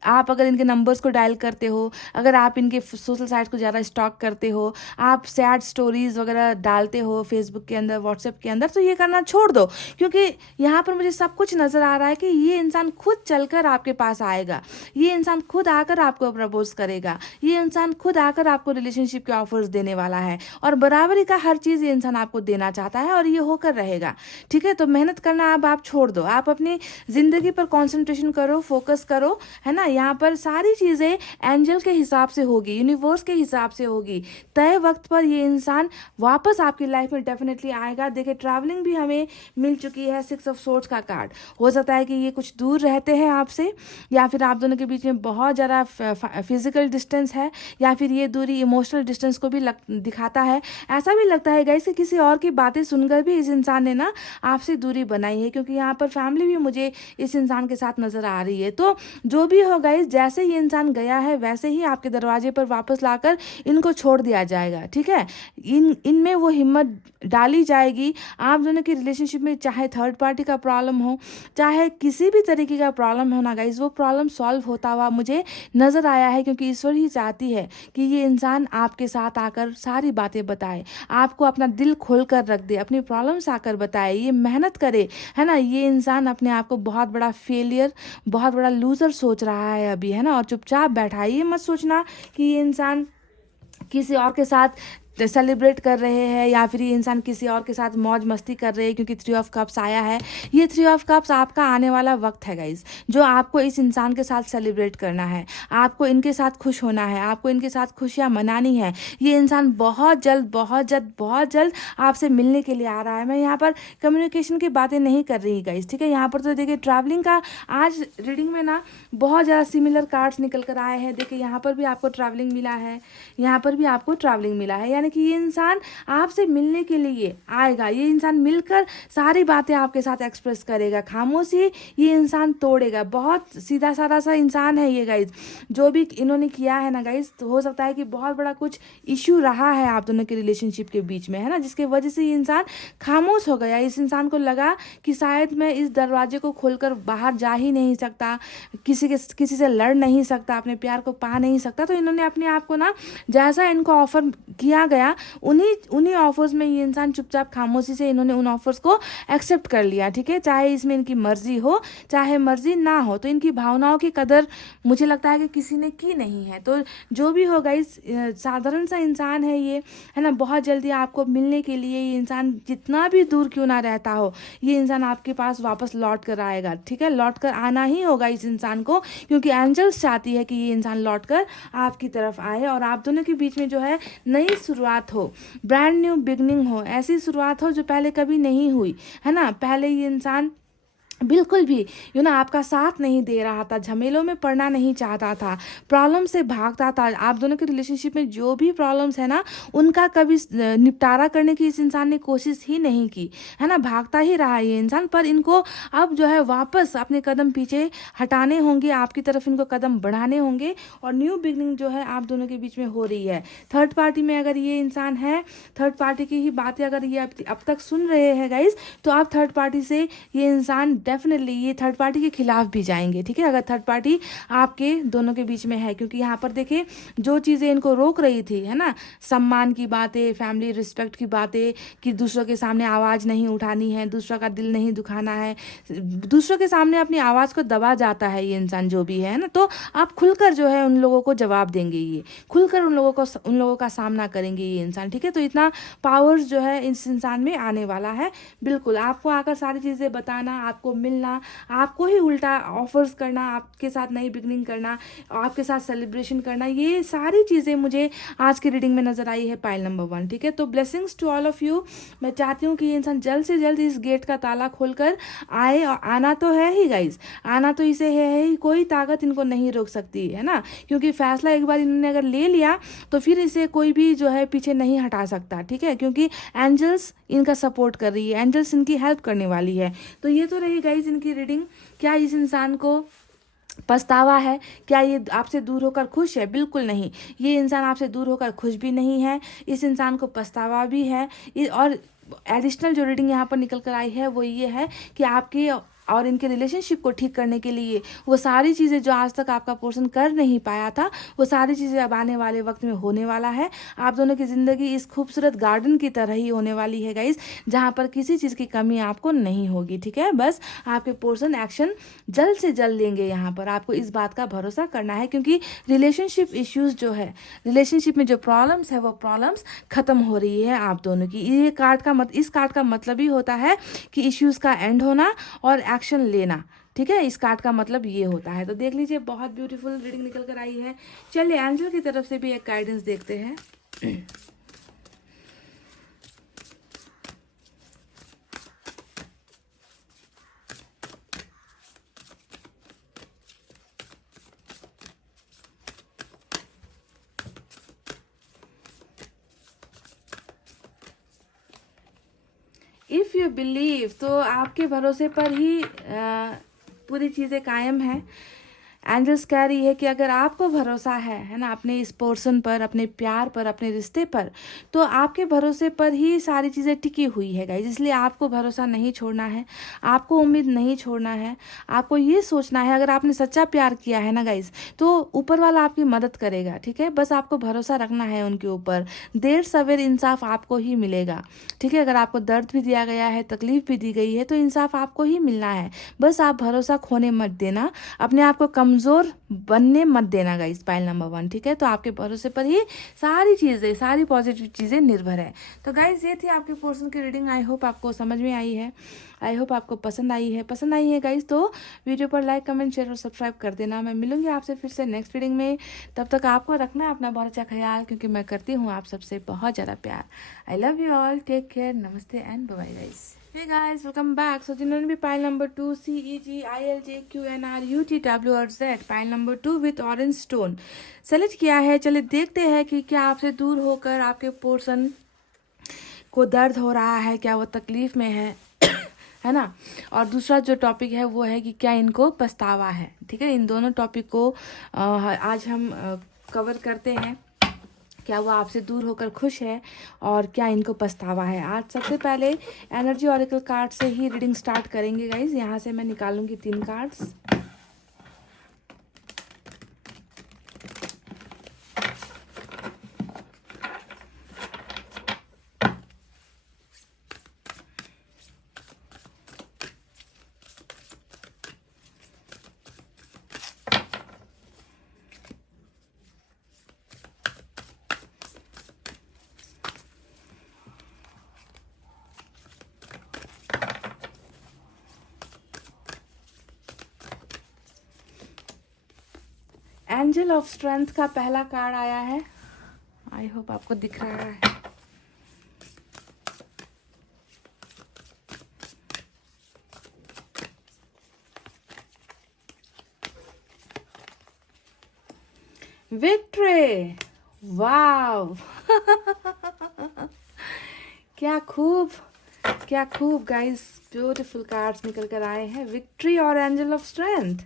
आप अगर इनके नंबर्स को डायल करते हो, अगर आप इनके सोशल साइट को ज़्यादा स्टॉक करते हो, आप सैड स्टोरीज वगैरह डालते हो फेसबुक के अंदर, व्हाट्सएप के अंदर, तो ये करना छोड़ दो, क्योंकि यहाँ पर मुझे सब कुछ नज़र आ रहा है कि ये इंसान खुद चलकर आपके पास आएगा, ये इंसान खुद आकर आपको प्रपोज करेगा, ये इंसान खुद आकर आपको रिलेशनशिप के ऑफर्स देने वाला है, और बराबरी का हर चीज़ ये इंसान आपको देना चाहता है, और ये होकर रहेगा। ठीक है, तो मेहनत करना अब आप छोड़ दो, आप अपनी ज़िंदगी पर कॉन्सेंट्रेशन करो, फोकस करो, है ना। यहाँ पर सारी चीज़ें एंजल के हिसाब से होगी, यूनिवर्स के हिसाब से होगी। तय वक्त पर ये इंसान वापस आपकी लाइफ में डेफिनेटली आएगा। देखिए, ट्रैवलिंग भी हमें मिल चुकी है, 6 ऑफ सोर्ड्स का कार्ड। हो सकता है कि ये कुछ दूर रहते हैं आपसे, या फिर आप दोनों के बीच में बहुत ज़्यादा फिजिकल डिस्टेंस है, या फिर ये दूरी इमोशनल डिस्टेंस को भी दिखाता है। ऐसा भी लगता है गाइस कि किसी और की बातें सुनकर भी इस इंसान ने ना आपसे दूरी बनाई है, क्योंकि यहाँ पर फैमिली भी मुझे इस इंसान के साथ नज़र आ रही है। तो जो भी हो गाइस, जैसे ये इंसान गया है वैसे ही आपके दरवाजे पर वापस लाकर इनको छोड़ दिया जाएगा। ठीक है, इनमें वो हिम्मत डाली जाएगी। आप दोनों की रिलेशनशिप में चाहे थर्ड पार्टी का प्रॉब्लम हो, चाहे किसी भी तरीके का प्रॉब्लम हो ना गाइस, वो प्रॉब्लम सॉल्व होता हुआ मुझे नज़र आया है, क्योंकि ईश्वर ही चाहती है कि ये इंसान आपके साथ आकर सारी बातें बताए, आपको अपना दिल खोल कर रख दे, अपनी प्रॉब्लम्स आकर बताए, ये मेहनत करे, है ना। ये इंसान अपने आप को बहुत बड़ा फेलियर, बहुत बड़ा लूजर सोच रहा है अभी, है ना, और चुपचाप बैठा है। ये मत सोचना कि ये इंसान किसी और के साथ सेलिब्रेट कर रहे हैं, या फिर ये इंसान किसी और के साथ मौज मस्ती कर रहे हैं, क्योंकि 3 ऑफ कप्स आया है। ये 3 ऑफ कप्स आपका आने वाला वक्त है गाइज, जो आपको इस इंसान के साथ सेलिब्रेट करना है, आपको इनके साथ खुश होना है, आपको इनके साथ खुशियाँ मनानी है। ये इंसान बहुत जल्द बहुत जल्द बहुत जल्द आपसे मिलने के लिए आ रहा है। मैं यहाँ पर कम्युनिकेशन की बातें नहीं कर रही गाइज, ठीक है। यहाँ पर तो देखिए ट्रैवलिंग का आज रीडिंग में ना बहुत ज़्यादा सिमिलर कार्ड्स निकल कर आए हैं। देखिए यहाँ पर भी आपको ट्रैवलिंग मिला है, यहाँ पर भी आपको ट्रैवलिंग मिला है, यानी कि ये इंसान आपसे मिलने के लिए आएगा। ये इंसान मिलकर सारी बातें आपके साथ एक्सप्रेस करेगा, खामोशी ये इंसान तोड़ेगा। बहुत सीधा साधा सा इंसान है ये गाइज। जो भी इन्होंने किया है ना गाइज, तो हो सकता है कि बहुत बड़ा कुछ इश्यू रहा है आप दोनों के रिलेशनशिप के बीच में, है ना, जिसके वजह से ये इंसान खामोश हो गया। इस इंसान को लगा कि शायद मैं इस दरवाजे को खोलकर बाहर जा ही नहीं सकता, किसी से लड़ नहीं सकता, अपने प्यार को पा नहीं सकता। तो इन्होंने अपने आप को ना, जैसा इनको ऑफर किया गया, उन्हीं ऑफर्स में ये इंसान चुपचाप खामोशी से इन्होंने उन ऑफर्स को एक्सेप्ट कर लिया। ठीक है, चाहे इसमें इनकी मर्जी हो चाहे मर्जी ना हो, तो इनकी भावनाओं की कदर मुझे लगता है कि किसी ने की नहीं है। तो जो भी होगा, इस साधारण सा इंसान है ये, है ना, बहुत जल्दी आपको मिलने के लिए ये इंसान जितना भी दूर क्यों ना रहता हो, ये इंसान आपके पास वापस लौट कर आएगा। ठीक है, लौट कर आना ही होगा इस इंसान को, क्योंकि एंजल्स चाहती है कि ये इंसान लौट कर आपकी तरफ आए, और आप दोनों के बीच में जो है नई शुरुआत हो, ब्रांड न्यू बिगनिंग हो, ऐसी शुरुआत हो जो पहले कभी नहीं हुई, है ना। पहले ये इंसान बिल्कुल भी आपका साथ नहीं दे रहा था, झमेलों में पड़ना नहीं चाहता था, प्रॉब्लम से भागता था। आप दोनों के रिलेशनशिप में जो भी प्रॉब्लम्स है ना, उनका कभी निपटारा करने की इस इंसान ने कोशिश ही नहीं की, है ना, भागता ही रहा ये इंसान। पर इनको अब जो है वापस अपने कदम पीछे हटाने होंगे, आपकी तरफ इनको कदम बढ़ाने होंगे, और न्यू बिगनिंग जो है आप दोनों के बीच में हो रही है। थर्ड पार्टी में अगर ये इंसान है, थर्ड पार्टी की ही बातें अगर ये अब तक सुन रहे हैं गाइज, तो आप थर्ड पार्टी से ये इंसान डेफिनेटली ये थर्ड पार्टी के खिलाफ भी जाएंगे। ठीक है, अगर थर्ड पार्टी आपके दोनों के बीच में है, क्योंकि यहाँ पर देखिए जो चीज़ें इनको रोक रही थी, है ना, सम्मान की बातें, फैमिली रिस्पेक्ट की बातें, कि दूसरों के सामने आवाज़ नहीं उठानी है, दूसरों का दिल नहीं दुखाना है, दूसरों के सामने अपनी आवाज़ को दबा जाता है ये इंसान जो भी है ना, तो आप खुलकर जो है उन लोगों को जवाब देंगे, ये खुलकर उन लोगों का सामना करेंगे ये इंसान। ठीक है, तो इतना पावर्स जो है इस इंसान में आने वाला है। बिल्कुल आपको आकर सारी चीज़ें बताना, आपको मिलना, आपको ही उल्टा ऑफर्स करना, आपके साथ नई बिगनिंग करना, आपके साथ सेलिब्रेशन करना, ये सारी चीज़ें मुझे आज की रीडिंग में नजर आई है पाइल नंबर 1। ठीक है, तो blessings to all of you. मैं चाहती हूँ कि ये इंसान जल्द से जल्द इस गेट का ताला खोलकर आए, और आना तो है ही गाइज, आना तो इसे है ही, कोई ताकत इनको नहीं रोक सकती, है ना, क्योंकि फैसला एक बार इन्होंने अगर ले लिया तो फिर इसे कोई भी जो है पीछे नहीं हटा सकता। ठीक है, क्योंकि एंजल्स इनका सपोर्ट कर रही है, एंजल्स इनकी हेल्प करने वाली है। तो ये तो रही गाइज इनकी रीडिंग। क्या इस इंसान को पछतावा है? क्या ये आपसे दूर होकर खुश है? बिल्कुल नहीं, ये इंसान आपसे दूर होकर खुश भी नहीं है, इस इंसान को पछतावा भी है। और एडिशनल जो रीडिंग यहाँ पर निकल कर आई है वो ये है कि आपके और इनके रिलेशनशिप को ठीक करने के लिए वो सारी चीज़ें जो आज तक आपका पर्सन कर नहीं पाया था, वो सारी चीज़ें अब आने वाले वक्त में होने वाला है। आप दोनों की ज़िंदगी इस खूबसूरत गार्डन की तरह ही होने वाली है गाइस, जहाँ पर किसी चीज़ की कमी आपको नहीं होगी। ठीक है, बस आपके पर्सन एक्शन जल्द से जल्द लेंगे। यहाँ पर आपको इस बात का भरोसा करना है, क्योंकि रिलेशनशिप इश्यूज जो है, रिलेशनशिप में जो प्रॉब्लम्स है, वो प्रॉब्लम्स खत्म हो रही है आप दोनों की। इस कार्ड का मतलब ही होता है कि इश्यूज का एंड होना और एक्शन लेना। ठीक है, इस कार्ड का मतलब ये होता है। तो देख लीजिए, बहुत ब्यूटीफुल रीडिंग निकल कर आई है। चलिए एंजल की तरफ से भी एक गाइडेंस देखते हैं। इफ़ यू बिलीव, तो आपके भरोसे पर ही पूरी चीज़ें कायम हैं। एंजल्स कह रही है कि अगर आपको भरोसा है ना, अपने इस पर्सन पर, अपने प्यार पर, अपने रिश्ते पर, तो आपके भरोसे पर ही सारी चीज़ें टिकी हुई है गाइस। इसलिए आपको भरोसा नहीं छोड़ना है, आपको उम्मीद नहीं छोड़ना है। आपको ये सोचना है, अगर आपने सच्चा प्यार किया है ना गाइस, तो ऊपर वाला आपकी मदद करेगा। ठीक है, बस आपको भरोसा रखना है उनके ऊपर। देर सवेर इंसाफ आपको ही मिलेगा। ठीक है, अगर आपको दर्द भी दिया गया है, तकलीफ भी दी गई है, तो इंसाफ आपको ही मिलना है। बस आप भरोसा खोने मत देना, अपने आप को कमज़ोर बनने मत देना गाइस, पाइल नंबर 1। ठीक है, तो आपके भरोसे पर ही सारी चीज़ें, सारी पॉजिटिव चीज़ें निर्भर है। तो गाइस, ये थी आपके पर्सन की रीडिंग। आई होप आपको समझ में आई है, आई होप आपको पसंद आई है गाइस। तो वीडियो पर लाइक, कमेंट, शेयर और सब्सक्राइब कर देना। मैं मिलूंगी आपसे फिर से नेक्स्ट रीडिंग में। तब तक आपको रखना है अपना बहुत अच्छा ख्याल, क्योंकि मैं करती हूँ आप सबसे बहुत ज़्यादा प्यार। I love you all, take care, नमस्ते and bye guys. Hey guys, welcome back. So जिन्होंने भी पाइल नंबर 2 CEGILJQNRUTW और Z pile number 2 with orange stone select किया है, चलिए देखते हैं कि क्या आपसे दूर होकर आपके पर्सन को दर्द हो रहा है, क्या वो तकलीफ में है है ना। और दूसरा जो टॉपिक है वो है कि क्या इनको पछतावा है। ठीक है, इन दोनों टॉपिक को आज हम कवर करते हैं। क्या वो आपसे दूर होकर खुश है और क्या इनको पछतावा है। आज सबसे पहले एनर्जी ऑरेकल कार्ड से ही रीडिंग स्टार्ट करेंगे गाइज। यहाँ से मैं निकालूंगी 3 कार्ड्स। एंजल ऑफ स्ट्रेंथ का पहला कार्ड आया है। आई होप आपको दिख रहा है। विक्ट्री, वाव क्या खूब गाइस, ब्यूटीफुल कार्ड्स निकल कर आए हैं। विक्ट्री और एंजल ऑफ स्ट्रेंथ,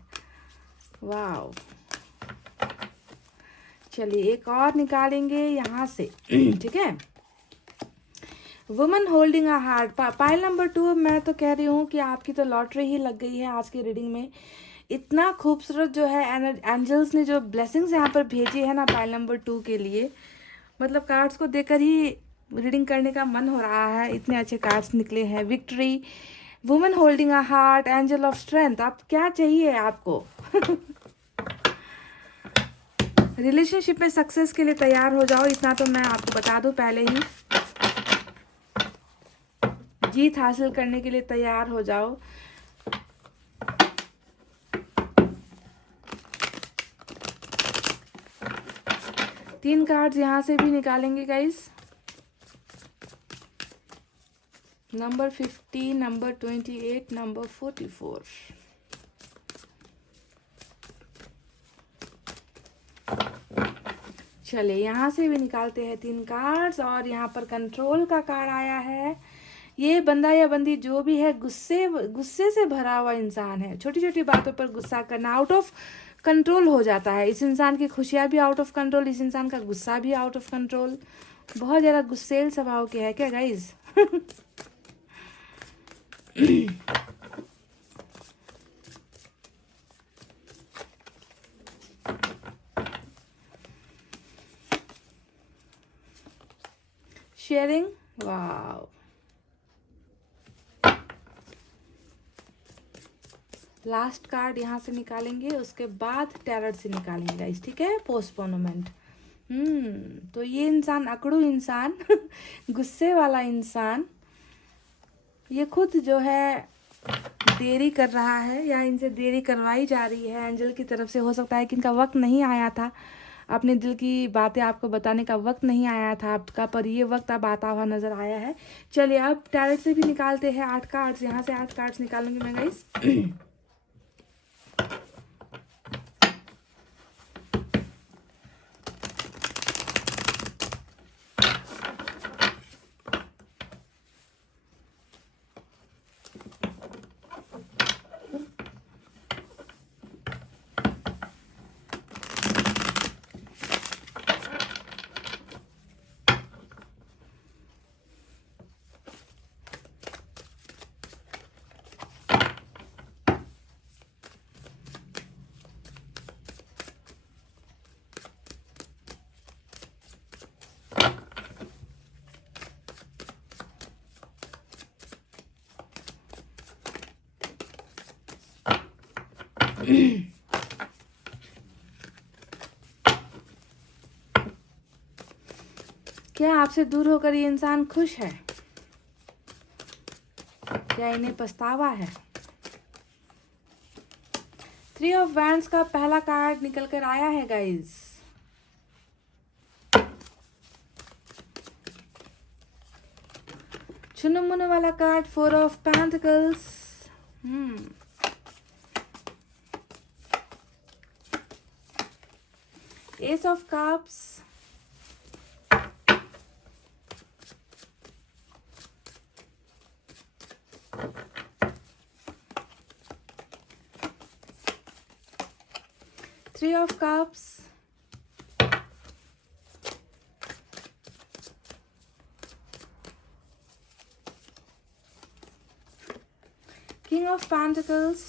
वाव। चलिए एक और निकालेंगे यहाँ से। ठीक है, woman holding a heart pile number 2। मैं तो कह रही हूँ कि आपकी तो लॉटरी ही लग गई है आज की रीडिंग में। इतना खूबसूरत जो है एंजल्स ने जो ब्लेसिंग्स यहाँ पर भेजी है ना पाइल नंबर 2 के लिए, मतलब कार्ड्स को देखकर ही रीडिंग करने का मन हो रहा है, इतने अच्छे कार्ड्स निकले हैं। Victory, woman holding a heart, angel of strength. आप क्या चाहिए आपको? रिलेशनशिप में सक्सेस के लिए तैयार हो जाओ, इतना तो मैं आपको बता दूं पहले ही। जीत हासिल करने के लिए तैयार हो जाओ। तीन कार्ड्स यहाँ से भी निकालेंगे गाइस। Number 50, number 28, number 44। चलिए यहाँ से भी निकालते हैं 3 कार्ड्स। और यहाँ पर कंट्रोल का कार्ड आया है। ये बंदा या बंदी जो भी है, गुस्से से भरा हुआ इंसान है। छोटी छोटी बातों पर गुस्सा करना, आउट ऑफ कंट्रोल हो जाता है। इस इंसान की खुशियाँ भी आउट ऑफ कंट्रोल, इस इंसान का गुस्सा भी आउट ऑफ कंट्रोल। बहुत ज़्यादा गुस्सेल स्वभाव के है क्या guys? Sharing. Wow, last card यहाँ से निकालेंगे, उसके बाद टैरट से निकालेंगे गाइस, ठीक है। पोस्टपोनमेंट। तो ये इंसान, अकड़ू इंसान गुस्से वाला इंसान, ये खुद जो है देरी कर रहा है या इनसे देरी करवाई जा रही है एंजल की तरफ से। हो सकता है कि इनका वक्त नहीं आया था, अपने दिल की बातें आपको बताने का वक्त नहीं आया था आपका, पर ये वक्त अब आता हुआ नज़र आया है। चलिए अब टैरट से भी निकालते हैं 8 कार्ड्स। यहाँ से 8 कार्ड्स निकालूंगी मैं गाइस। क्या आपसे दूर होकर ये इंसान खुश है? क्या इन्हें पछतावा है? 3 ऑफ वैंड्स का पहला कार्ड निकल कर आया है गाइज। चुनु मुनु वाला card 4 of pentacles. S of cups. Three of Cups. King of Pentacles.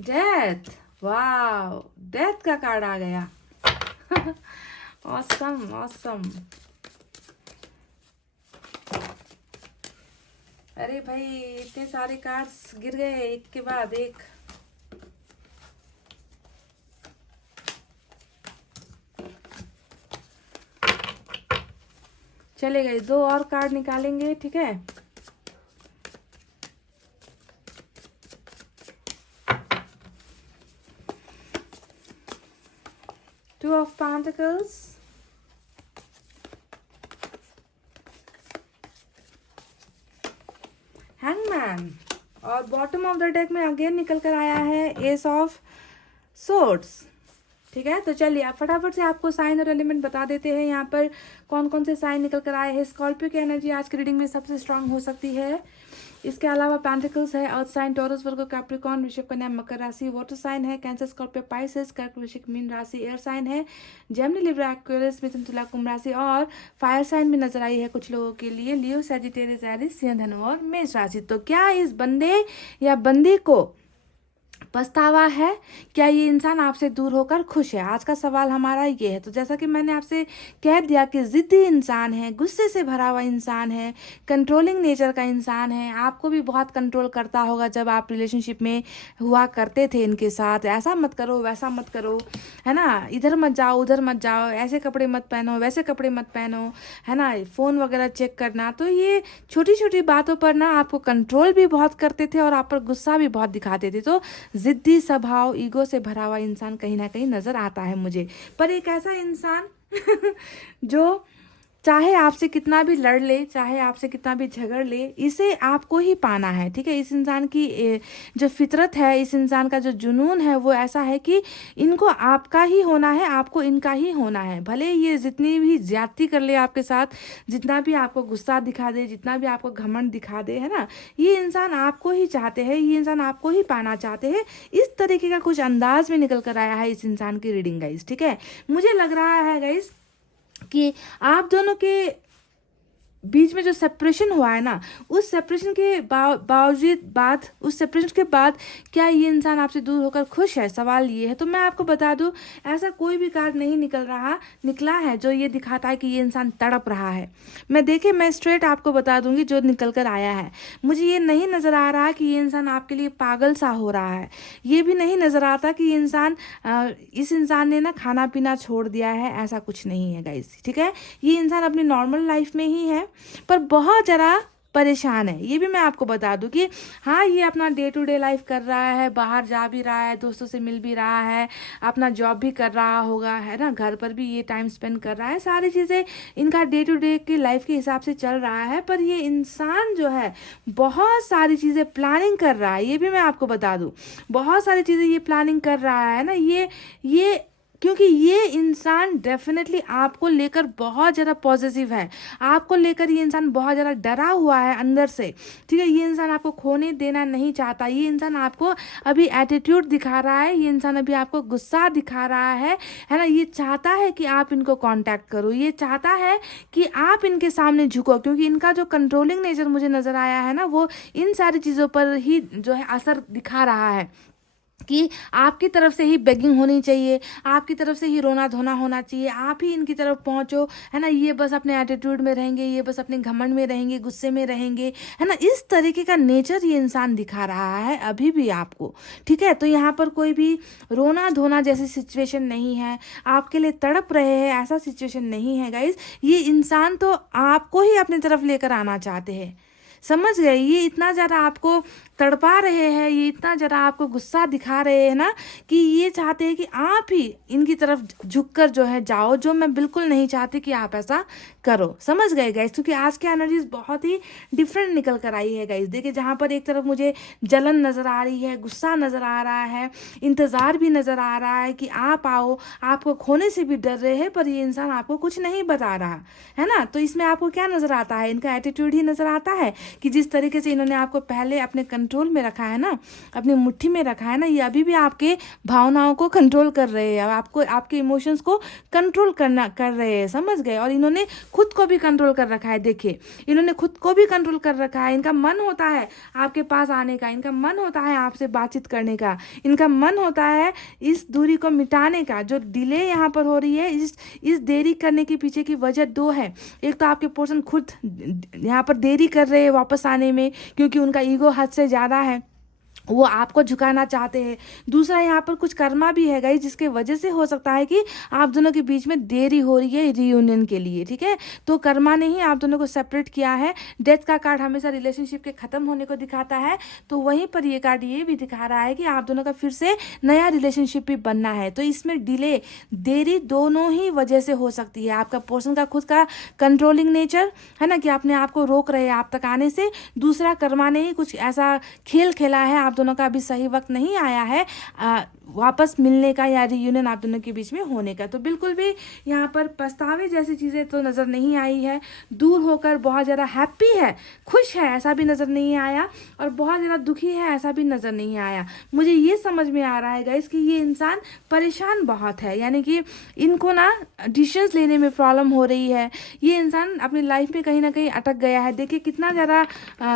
Death. Wow, death का कार्ड आ गया। Awesome awesome. अरे भाई, इतने सारे कार्ड्स गिर गए एक के बाद एक। चले गए, 2 और कार्ड निकालेंगे, ठीक है। Two of Pentacles. Hangman। और बॉटम ऑफ द डेक में अगेन निकल कर आया है एस ऑफ सोर्ड्स, ठीक है। तो चलिए आप फटाफट से आपको साइन और एलिमेंट बता देते हैं यहाँ पर कौन कौन से साइन निकल कर आए हैं। स्कॉर्पियो की एनर्जी आज की रीडिंग में सबसे स्ट्रांग हो सकती है। इसके अलावा पेंटिकल्स है अर्थ साइन, टॉरस, वर्गो, कैप्रिकॉर्न, वृषभ, कन्या, मकर राशि। वाटर साइन है कैंसर, स्कॉर्पियो, पाइसेस, कर्क, वृश्चिक, मीन राशि। एयर साइन है जेमिनी, लिब्रा, एक्वेरियस, मिथुन, तुला, कुंभ राशि। और फायर साइन भी नजर आई है कुछ लोगों के लिए, लियो, सैजिटेरियस, एरिस, सिंह, धनु और मेष राशि। तो क्या इस बंदे या बंदी को पछतावा है? क्या ये इंसान आपसे दूर होकर खुश है? आज का सवाल हमारा ये है। तो जैसा कि मैंने आपसे कह दिया कि जिद्दी इंसान है, गुस्से से भरा हुआ इंसान है, कंट्रोलिंग नेचर का इंसान है। आपको भी बहुत कंट्रोल करता होगा जब आप रिलेशनशिप में हुआ करते थे इनके साथ। ऐसा मत करो, वैसा मत करो, है ना, इधर मत जाओ, उधर मत जाओ, ऐसे कपड़े मत पहनो, वैसे कपड़े मत पहनो, है ना, फ़ोन वगैरह चेक करना। तो ये छोटी छोटी बातों पर ना आपको कंट्रोल भी बहुत करते थे और आप पर गुस्सा भी बहुत दिखाते थे। तो जिद्दी स्वभाव, ईगो से भरा हुआ इंसान कहीं ना कहीं नजर आता है मुझे। पर एक ऐसा इंसान जो चाहे आपसे कितना भी लड़ ले, चाहे आपसे कितना भी झगड़ ले, इसे आपको ही पाना है, ठीक है। इस इंसान की जो फितरत है, इस इंसान का जो जुनून है वो ऐसा है कि इनको आपका ही होना है, आपको इनका ही होना है। भले ये जितनी भी ज्यादती कर ले आपके साथ, जितना भी आपको गुस्सा दिखा दे, जितना भी आपको घमंड दिखा दे, है ना, ये इंसान आपको ही चाहते हैं, ये इंसान आपको ही पाना चाहते हैं। इस तरीके का कुछ अंदाज में निकल कर आया है इस इंसान की रीडिंग गाइस, ठीक है। मुझे लग रहा है गाइस कि आप दोनों के बीच में जो सेपरेशन हुआ है ना, उस सेपरेशन के बाद उस सेपरेशन के बाद क्या ये इंसान आपसे दूर होकर खुश है? सवाल ये है। तो मैं आपको बता दूं, ऐसा कोई भी कार्ड नहीं निकला है जो ये दिखाता है कि ये इंसान तड़प रहा है। मैं स्ट्रेट आपको बता दूंगी जो निकल कर आया है। मुझे ये नहीं नज़र आ रहा कि ये इंसान आपके लिए पागल सा हो रहा है। ये भी नहीं नज़र आता कि इस इंसान ने ना खाना पीना छोड़ दिया है, ऐसा कुछ नहीं है गाइस, ठीक है। ये इंसान अपनी नॉर्मल लाइफ में ही है, पर बहुत ज़रा परेशान है। ये भी मैं आपको बता दूं कि हाँ, ये अपना डे टू डे लाइफ कर रहा है, बाहर जा भी रहा है, दोस्तों से मिल भी रहा है, अपना जॉब भी कर रहा होगा, है ना, घर पर भी ये टाइम स्पेंड कर रहा है, सारी चीज़ें इनका डे टू डे की लाइफ के हिसाब से चल रहा है। पर ये इंसान जो है बहुत सारी चीज़ें प्लानिंग कर रहा है। ये भी मैं आपको बता दूँ, बहुत सारी चीज़ें ये प्लानिंग कर रहा है ना, ये क्योंकि ये इंसान डेफिनेटली आपको लेकर बहुत ज़्यादा पॉजिटिव है। आपको लेकर ये इंसान बहुत ज़्यादा डरा हुआ है अंदर से, ठीक है। ये इंसान आपको खोने देना नहीं चाहता। ये इंसान आपको अभी एटीट्यूड दिखा रहा है, ये इंसान अभी आपको गुस्सा दिखा रहा है ना। ये चाहता है कि आप इनको कांटेक्ट करो, ये चाहता है कि आप इनके सामने झुको, क्योंकि इनका जो कंट्रोलिंग नेचर मुझे नज़र आया है ना, वो इन सारी चीज़ों पर ही जो है असर दिखा रहा है कि आपकी तरफ से ही बेगिंग होनी चाहिए, आपकी तरफ से ही रोना धोना होना चाहिए, आप ही इनकी तरफ पहुंचो, है ना। ये बस अपने एटीट्यूड में रहेंगे, ये बस अपने घमंड में रहेंगे, गुस्से में रहेंगे, है ना। इस तरीके का नेचर ये इंसान दिखा रहा है अभी भी आपको, ठीक है। तो यहाँ पर कोई भी रोना धोना जैसी सिचुएशन नहीं है, आपके लिए तड़प रहे हैं ऐसा सिचुएशन नहीं है गाइज। ये इंसान तो आपको ही अपनी तरफ लेकर आना चाहते हैं, समझ गए। ये इतना ज़्यादा आपको तड़पा रहे हैं, ये इतना ज़्यादा आपको गुस्सा दिखा रहे हैं ना, कि ये चाहते हैं कि आप ही इनकी तरफ झुककर जो है जाओ, जो मैं बिल्कुल नहीं चाहती कि आप ऐसा करो, समझ गए गाइस। क्योंकि आज की एनर्जीज बहुत ही डिफरेंट निकल कर आई है गाइस। देखिए, जहाँ पर एक तरफ मुझे जलन नज़र आ रही है, गुस्सा नज़र आ रहा है, इंतज़ार भी नज़र आ रहा है कि आप आओ, आपको खोने से भी डर रहे हैं, पर ये इंसान आपको कुछ नहीं बता रहा है ना। तो इसमें आपको क्या नज़र आता है? इनका एटीट्यूड ही नज़र आता है कि जिस तरीके से इन्होंने आपको पहले अपने कंट्रोल में रखा है ना, अपनी मुट्ठी में रखा है ना, ये अभी भी आपके भावनाओं को कंट्रोल कर रहे हैं, आपको आपके इमोशंस को कंट्रोल कर रहे हैं, समझ गए। और इन्होंने खुद को भी कंट्रोल कर रखा है। देखिए, इन्होंने खुद को भी कंट्रोल कर रखा है। इनका मन होता है आपके पास आने का, इनका मन होता है आपसे बातचीत करने का, इनका मन होता है इस दूरी को मिटाने का। जो डिले यहाँ पर हो रही है, इस देरी करने के पीछे की वजह दो है। एक तो आपके पर्सन खुद यहाँ पर देरी कर रहे हैं वापस आने में, क्योंकि उनका ईगो हद से ज़्यादा है, वो आपको झुकाना चाहते हैं। दूसरा, यहाँ पर कुछ कर्मा भी है गाइस, जिसके वजह से हो सकता है कि आप दोनों के बीच में देरी हो रही है रियूनियन के लिए, ठीक है। तो कर्मा ने ही आप दोनों को सेपरेट किया है। डेथ का कार्ड हमेशा रिलेशनशिप के खत्म होने को दिखाता है, तो वहीं पर ये कार्ड ये भी दिखा रहा है कि आप दोनों का फिर से नया रिलेशनशिप भी बनना है। तो इसमें डिले, देरी दोनों ही वजह से हो सकती है। आपका पर्सन का खुद का कंट्रोलिंग नेचर है ना, कि अपने आप को रोक रहे हैं आप तक आने से। दूसरा, कर्मा ने ही कुछ ऐसा खेल खेला है, आप दोनों का अभी सही वक्त नहीं आया है वापस मिलने का या रियूनियन आप दोनों के बीच में होने का। तो बिल्कुल भी यहाँ पर पछतावे जैसी चीज़ें तो नज़र नहीं आई है। दूर होकर बहुत ज़्यादा हैप्पी है, खुश है, ऐसा भी नज़र नहीं आया, और बहुत ज़्यादा दुखी है, ऐसा भी नज़र नहीं आया। मुझे ये समझ में आ रहा है गाइस कि ये इंसान परेशान बहुत है, यानी कि इनको ना डिसीजंस लेने में प्रॉब्लम हो रही है। ये इंसान अपनी लाइफ में कहीं ना कहीं अटक गया है। देखिए, कितना ज़्यादा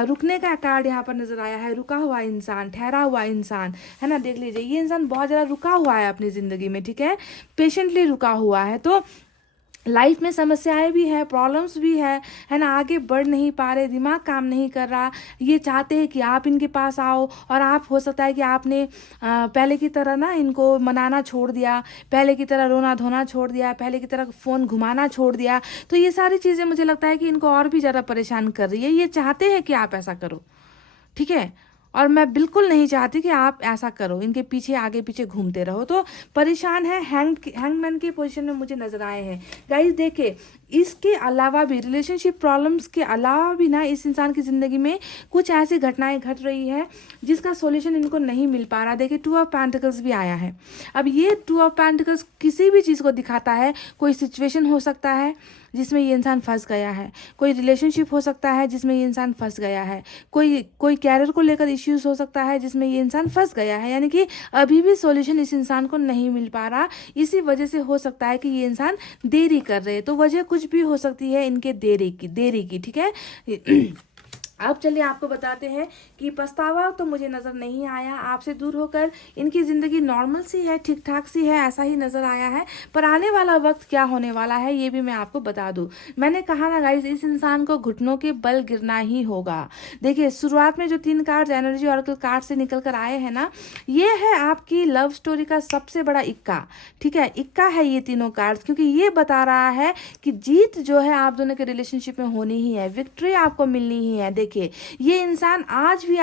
रुकने का कार्ड यहाँ पर नज़र आया है। रुका हुआ इंसान, ठहरा हुआ इंसान, है ना। देख लीजिए, ये इंसान बहुत ज़्यादा रुका हुआ है अपनी ज़िंदगी में, ठीक है, पेशेंटली रुका हुआ है। तो लाइफ में समस्याएं भी है, प्रॉब्लम्स भी है ना, आगे बढ़ नहीं पा रहे, दिमाग काम नहीं कर रहा। ये चाहते हैं कि आप इनके पास आओ, और आप हो सकता है कि आपने पहले की तरह ना इनको मनाना छोड़ दिया, पहले की तरह रोना धोना छोड़ दिया, पहले की तरह फ़ोन घुमाना छोड़ दिया। तो ये सारी चीज़ें मुझे लगता है कि इनको और भी ज़्यादा परेशान कर रही है। ये चाहते हैं कि आप ऐसा करो, ठीक है, और मैं बिल्कुल नहीं चाहती कि आप ऐसा करो, इनके पीछे आगे पीछे घूमते रहो। तो परेशान है, हैंगमैन की पोजीशन में मुझे नजर आए हैं गाइस। देखिए, इसके अलावा भी, रिलेशनशिप प्रॉब्लम्स के अलावा भी ना इस इंसान की ज़िंदगी में कुछ ऐसी घटनाएं घट रही है जिसका सॉल्यूशन इनको नहीं मिल पा रहा। देखिए 2 ऑफ पेंटिकल्स भी आया है। अब ये 2 ऑफ पेंटिकल्स किसी भी चीज़ को दिखाता है। कोई सिचुएशन हो सकता है जिसमें ये इंसान फंस गया है, कोई रिलेशनशिप हो सकता है जिसमें ये इंसान फंस गया है, कोई कैरियर को लेकर इश्यूज हो सकता है जिसमें ये इंसान फंस गया है, यानी कि अभी भी सॉल्यूशन इस इंसान को नहीं मिल पा रहा। इसी वजह से हो सकता है कि ये इंसान देरी कर रहे हैं। तो वजह कुछ भी हो सकती है इनके देरी की, ठीक है। अब चलिए आपको बताते हैं कि पछतावा तो मुझे नज़र नहीं आया। आपसे दूर होकर इनकी ज़िंदगी नॉर्मल सी है, ठीक ठाक सी है, ऐसा ही नज़र आया है। पर आने वाला वक्त क्या होने वाला है ये भी मैं आपको बता दूं। मैंने कहा ना गाइस, इस इंसान को घुटनों के बल गिरना ही होगा। देखिए शुरुआत में जो 3 कार्ड्स एनर्जी ऑरेकल कार्ड से निकल कर आए हैं ना, ये है आपकी लव स्टोरी का सबसे बड़ा इक्का, ठीक है। इक्का है ये तीनों कार्ड्स, क्योंकि ये बता रहा है कि जीत जो है आप दोनों के रिलेशनशिप में होनी ही है, विक्ट्री आपको मिलनी ही है। देखिए ये इंसान आज भी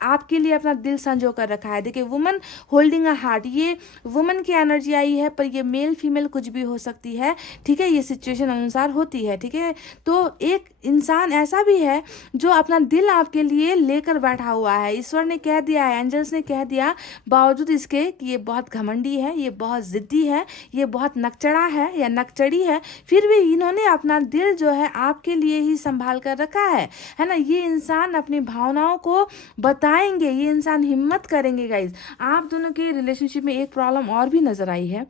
आपके लिए अपना दिल संजो कर रखा है। देखिए वुमन होल्डिंग अ हार्ट, ये वुमन की एनर्जी आई है, पर ये मेल फीमेल कुछ भी हो सकती है, ठीक है। ये सिचुएशन अनुसार होती है, ठीक है। तो एक इंसान ऐसा भी है जो अपना दिल आपके लिए लेकर बैठा हुआ है। ईश्वर ने कह दिया है, एंजल्स ने कह दिया, बावजूद इसके कि ये बहुत घमंडी है, ये बहुत ज़िद्दी है, ये बहुत नकचड़ा है या नकचड़ी है, फिर भी इन्होंने अपना दिल जो है आपके लिए ही संभाल कर रखा है ना। ये इंसान अपनी भावनाओं को बताएंगे, ये इंसान हिम्मत करेंगे गाइज। आप दोनों के रिलेशनशिप में एक प्रॉब्लम और भी नजर आई है,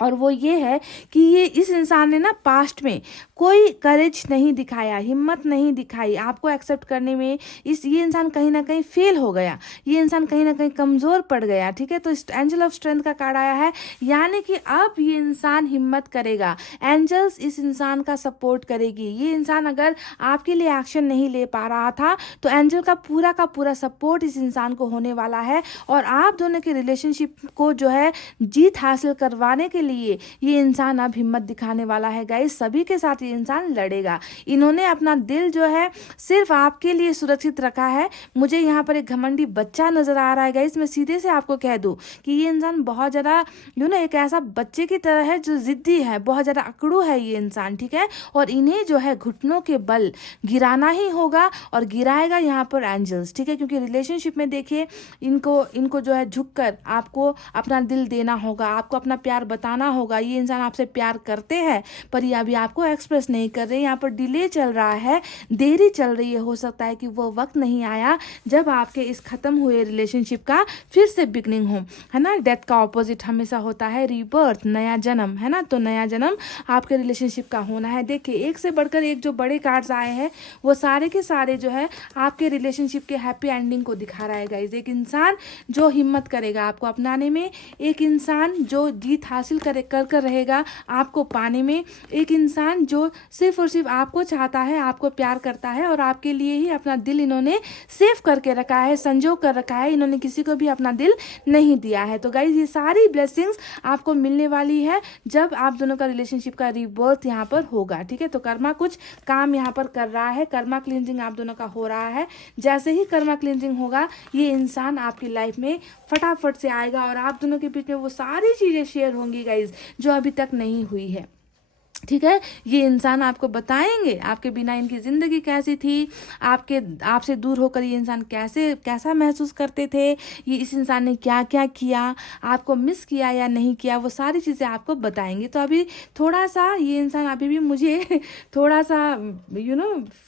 और वो ये है कि ये इस इंसान ने ना पास्ट में कोई करेज नहीं दिखाया, हिम्मत नहीं दिखाई आपको एक्सेप्ट करने में। ये इंसान कहीं ना कहीं फेल हो गया, ये इंसान कहीं ना कहीं कमज़ोर पड़ गया, ठीक है। तो एंजल ऑफ स्ट्रेंथ का कार्ड आया है, यानी कि अब ये इंसान हिम्मत करेगा, एंजल्स इस इंसान का सपोर्ट करेगी। ये इंसान अगर आपके लिए एक्शन नहीं ले पा रहा था तो एंजल का पूरा सपोर्ट इस इंसान को होने वाला है, और आप दोनों के रिलेशनशिप को जो है जीत हासिल करवाने के लिए ये इंसान अब हिम्मत दिखाने वाला है गाइस। सभी के साथ ये इंसान लड़ेगा। इन्होंने अपना दिल जो है सिर्फ आपके लिए सुरक्षित रखा है। मुझे यहाँ पर एक घमंडी बच्चा नजर आ रहा है गाइस। मैं सीधे से आपको कह दूं कि ये इंसान बहुत ज़्यादा एक ऐसा बच्चे की तरह है जो जिद्दी है, बहुत ज़्यादा अकड़ू है ये इंसान, ठीक है। और इन्हें जो है घुटनों के बल गिराना ही होगा, और गिराएगा यहाँ पर एंजल्स, ठीक है। क्योंकि रिलेशनशिप में देखिए इनको जो है झुककर आपको अपना दिल देना होगा, आपको अपना प्यार बताना होगा। ये इंसान आपसे प्यार करते हैं, पर ये अभी आपको एक्सप्रेस नहीं कर रहे। यहाँ पर डिले चल रहा है, देरी चल रही है। हो सकता है कि वो वक्त नहीं आया जब आपके इस खत्म हुए रिलेशनशिप का फिर से बिगनिंग हो, है ना। डेथ का ऑपोजिट हमेशा होता है रीबर्थ, नया जन्म, है ना। तो नया जन्म आपके रिलेशनशिप का होना है। देखिए एक से बढ़कर एक जो बड़े कार्ड्स आए हैं वो सारे के सारे जो है आपके रिलेशनशिप के हैप्पी एंडिंग को दिखा रहा है गाइज। एक इंसान जो हिम्मत करेगा आपको अपनाने में, एक इंसान जो जीत हासिल कर रहेगा आपको पाने में, एक इंसान जो सिर्फ और सिर्फ आपको चाहता है, आपको प्यार करता है, और आपके लिए ही अपना दिल इन्होंने सेव करके रखा है, संजो कर रखा है। इन्होंने किसी को भी अपना दिल नहीं दिया है। तो गाइज ये सारी ब्लेसिंग्स आपको मिलने वाली है जब आप दोनों का रिलेशनशिप का रीबर्थ यहाँ पर होगा, ठीक है। तो कर्मा कुछ काम यहाँ पर कर रहा है, कर्मा क्लींजिंग आप दोनों का हो रहा है। जैसे ही कर्मा क्लींजिंग होगा ये इंसान आपकी लाइफ में फटाफट से आएगा, और आप दोनों के बीच में वो सारी चीज़ें शेयर होंगी गाइज जो अभी तक नहीं हुई है, ठीक है। ये इंसान आपको बताएंगे आपके बिना इनकी ज़िंदगी कैसी थी, आपसे दूर होकर ये इंसान कैसा महसूस करते थे, ये इस इंसान ने क्या क्या किया, आपको मिस किया या नहीं किया, वो सारी चीज़ें आपको बताएंगे। तो अभी थोड़ा सा ये इंसान अभी भी मुझे थोड़ा सा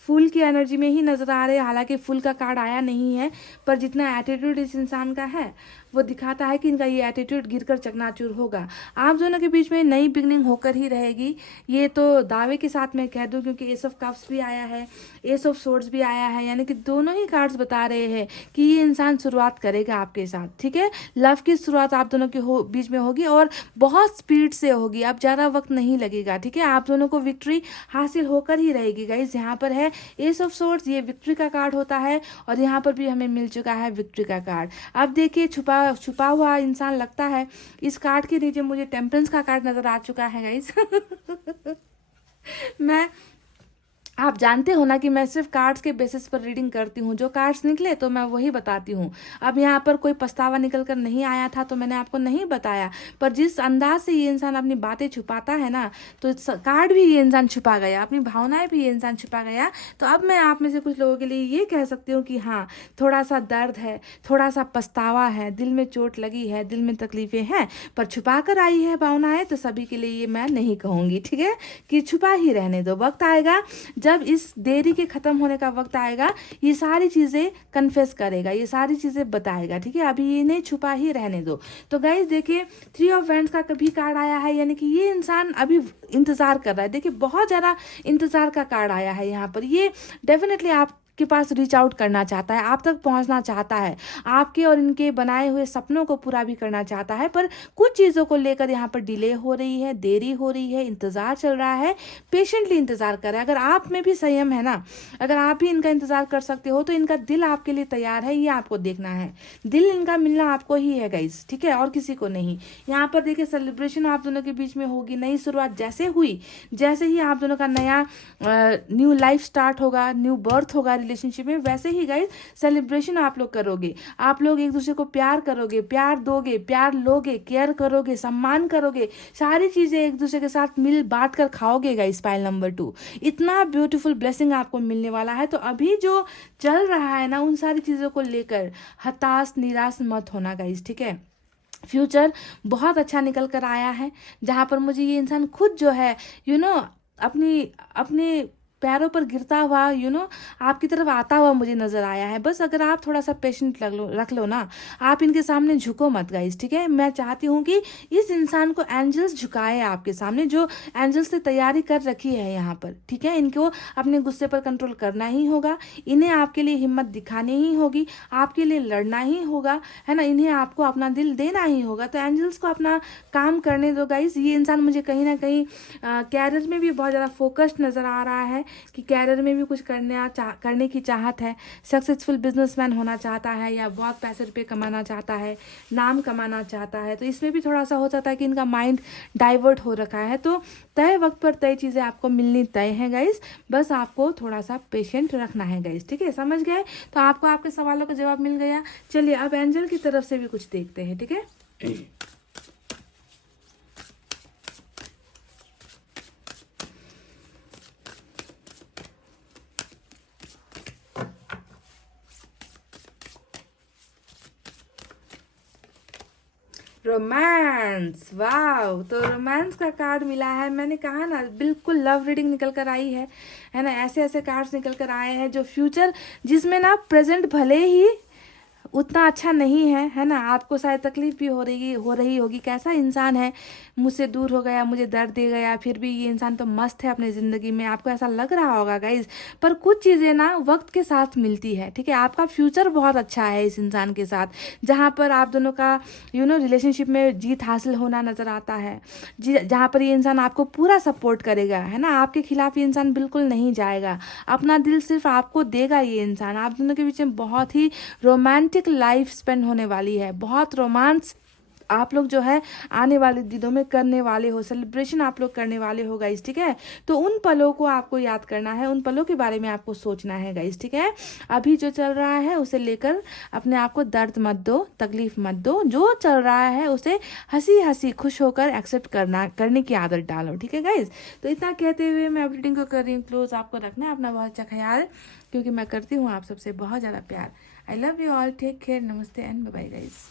फूल की एनर्जी में ही नज़र आ रहे हैं। हालांकि फूल का कार्ड आया नहीं है, पर जितना एटीट्यूड इस इंसान का है वो दिखाता है कि इनका ये एटीट्यूड गिरकर चकनाचूर होगा। आप दोनों के बीच में नई बिगनिंग होकर ही रहेगी, ये तो दावे के साथ मैं कह दूं, क्योंकि एस ऑफ कप्स भी आया है, एस ऑफ सोर्ड्स भी आया है, यानी कि दोनों ही कार्ड्स बता रहे हैं कि ये इंसान शुरुआत करेगा आपके साथ, ठीक है। लव की शुरुआत आप दोनों के बीच में होगी, और बहुत स्पीड से होगी, अब ज़्यादा वक्त नहीं लगेगा, ठीक है। आप दोनों को विक्ट्री हासिल होकर ही रहेगी गाइज। यहाँ पर है एस ऑफ सोर्ड्स, ये विक्ट्री का कार्ड होता है, और यहाँ पर भी हमें मिल चुका है विक्ट्री का कार्ड। अब देखिए छुपा हुआ इंसान लगता है। इस कार्ड के नीचे मुझे टेम्परेंस का कार्ड नजर आ चुका है गाइस। मैं आप जानते हो ना कि मैं सिर्फ कार्ड्स के बेसिस पर रीडिंग करती हूँ, जो कार्ड्स निकले तो मैं वही बताती हूँ। अब यहाँ पर कोई पछतावा निकल कर नहीं आया था तो मैंने आपको नहीं बताया, पर जिस अंदाज से ये इंसान अपनी बातें छुपाता है ना, तो कार्ड भी ये इंसान छुपा गया, अपनी भावनाएं भी ये इंसान छुपा गया। तो अब मैं आप में से कुछ लोगों के लिए ये कह सकती हूँ कि हाँ, थोड़ा सा दर्द है, थोड़ा सा पछतावा है, दिल में चोट लगी है, दिल में तकलीफें हैं, पर छुपा कर आई है भावनाएं, तो सभी के लिए ये मैं नहीं कहूँगी, ठीक है, कि छुपा ही रहने दो। वक्त आएगा जब इस देरी के ख़त्म होने का वक्त आएगा, ये सारी चीज़ें कन्फेस करेगा, ये सारी चीज़ें बताएगा, ठीक है, अभी इन्हें छुपा ही रहने दो। तो गाइज देखिए, 3 ऑफ वैंड्स का कभी कार्ड आया है, यानी कि ये इंसान अभी इंतज़ार कर रहा है। देखिए बहुत ज़्यादा इंतज़ार का कार्ड आया है यहाँ पर। ये डेफिनेटली आप के पास रीच आउट करना चाहता है, आप तक पहुंचना चाहता है, आपके और इनके बनाए हुए सपनों को पूरा भी करना चाहता है, पर कुछ चीज़ों को लेकर यहाँ पर डिले हो रही है, देरी हो रही है, इंतज़ार चल रहा है, पेशेंटली इंतज़ार कर रहा है। अगर आप में भी संयम है ना, अगर आप ही इनका इंतज़ार कर सकते हो, तो इनका दिल आपके लिए तैयार है, ये आपको देखना है। दिल इनका मिलना आपको ही है गाइज, ठीक है, और किसी को नहीं। यहाँ पर देखिए सेलिब्रेशन आप दोनों के बीच में होगी, नई शुरुआत जैसे हुई, जैसे ही आप दोनों का नया न्यू लाइफ स्टार्ट होगा, न्यू बर्थ होगा रिलेशनशिप में, वैसे ही गाइज सेलिब्रेशन आप लोग करोगे। आप लोग एक दूसरे को प्यार करोगे, प्यार दोगे, प्यार लोगे, केयर करोगे, सम्मान करोगे, सारी चीज़ें एक दूसरे के साथ मिल बांट कर खाओगे गाइज। पाइल नंबर 2, इतना ब्यूटीफुल ब्लेसिंग आपको मिलने वाला है। तो अभी जो चल रहा है ना, उन सारी चीज़ों को लेकर हताश निराश मत होना गाइज, ठीक है। फ्यूचर बहुत अच्छा निकल कर आया है, जहाँ पर मुझे ये इंसान खुद जो है अपनी अपने पैरों पर गिरता हुआ आपकी तरफ आता हुआ मुझे नज़र आया है। बस अगर आप थोड़ा सा पेशेंट रख लो ना, आप इनके सामने झुको मत गाइस, ठीक है। मैं चाहती हूँ कि इस इंसान को एंजल्स झुकाए आपके सामने, जो एंजल्स ने तैयारी कर रखी है यहाँ पर, ठीक है। इनको अपने गुस्से पर कंट्रोल करना ही होगा, इन्हें आपके लिए हिम्मत दिखानी ही होगी, आपके लिए लड़ना ही होगा, है ना, इन्हें आपको अपना दिल देना ही होगा। तो एंजल्स को अपना काम करने दो गाइस। ये इंसान मुझे कहीं ना कहीं कैरियर में भी बहुत ज़्यादा फोकस्ड नज़र आ रहा है, कि कैरियर में भी कुछ करने की चाहत है, सक्सेसफुल बिजनेसमैन होना चाहता है, या बहुत पैसे रुपये कमाना चाहता है, नाम कमाना चाहता है। तो इसमें भी थोड़ा सा हो जाता है कि इनका माइंड डाइवर्ट हो रखा है। तो तय वक्त पर तय चीज़ें आपको मिलनी तय है गाइस, बस आपको थोड़ा सा पेशेंट रखना है गाइस, ठीक है, समझ गए। तो आपको आपके सवालों का जवाब मिल गया। चलिए अब एंजल की तरफ से भी कुछ देखते हैं, ठीक है। रोमांस, वाव, तो रोमांस का कार्ड मिला है। मैंने कहा ना, बिल्कुल लव रीडिंग निकल कर आई है ना। ऐसे ऐसे कार्ड्स निकल कर आए हैं जो फ्यूचर, जिसमें ना प्रेजेंट भले ही उतना अच्छा नहीं है ना, आपको शायद तकलीफ भी हो रही होगी। कैसा इंसान है, मुझसे दूर हो गया, मुझे दर्द दे गया, फिर भी ये इंसान तो मस्त है अपनी ज़िंदगी में, आपको ऐसा लग रहा होगा गाइज। पर कुछ चीज़ें ना वक्त के साथ मिलती है, ठीक है। आपका फ्यूचर बहुत अच्छा है इस इंसान के साथ, जहाँ पर आप दोनों का रिलेशनशिप में जीत हासिल होना नज़र आता है, जहाँ पर ये इंसान आपको पूरा सपोर्ट करेगा, है ना। आपके खिलाफ ये इंसान बिल्कुल नहीं जाएगा, अपना दिल सिर्फ आपको देगा ये इंसान। आप दोनों के बीच में बहुत ही रोमांटिक लाइफ स्पेंड होने वाली है, बहुत रोमांस आप लोग जो है आने वाले दिनों में करने वाले हो, सेलिब्रेशन आप लोग करने वाले हो गाइस, ठीक है। तो उन पलों को आपको याद करना है, उन पलों के बारे में आपको सोचना है गाइस, ठीक है। अभी जो चल रहा है उसे लेकर अपने आप को दर्द मत दो, तकलीफ मत दो, जो चल रहा है उसे हंसी हंसी खुश होकर एक्सेप्ट करने की आदत डालो, ठीक है गाइस। तो इतना कहते हुए मैं रीडिंग को कर रही हूँ क्लोज। आपको रखना है अपना बहुत अच्छा ख्याल, क्योंकि मैं करती हूँ आप सबसे बहुत ज़्यादा प्यार। I love you all, take care, नमस्ते एंड बाय बाय गाइस।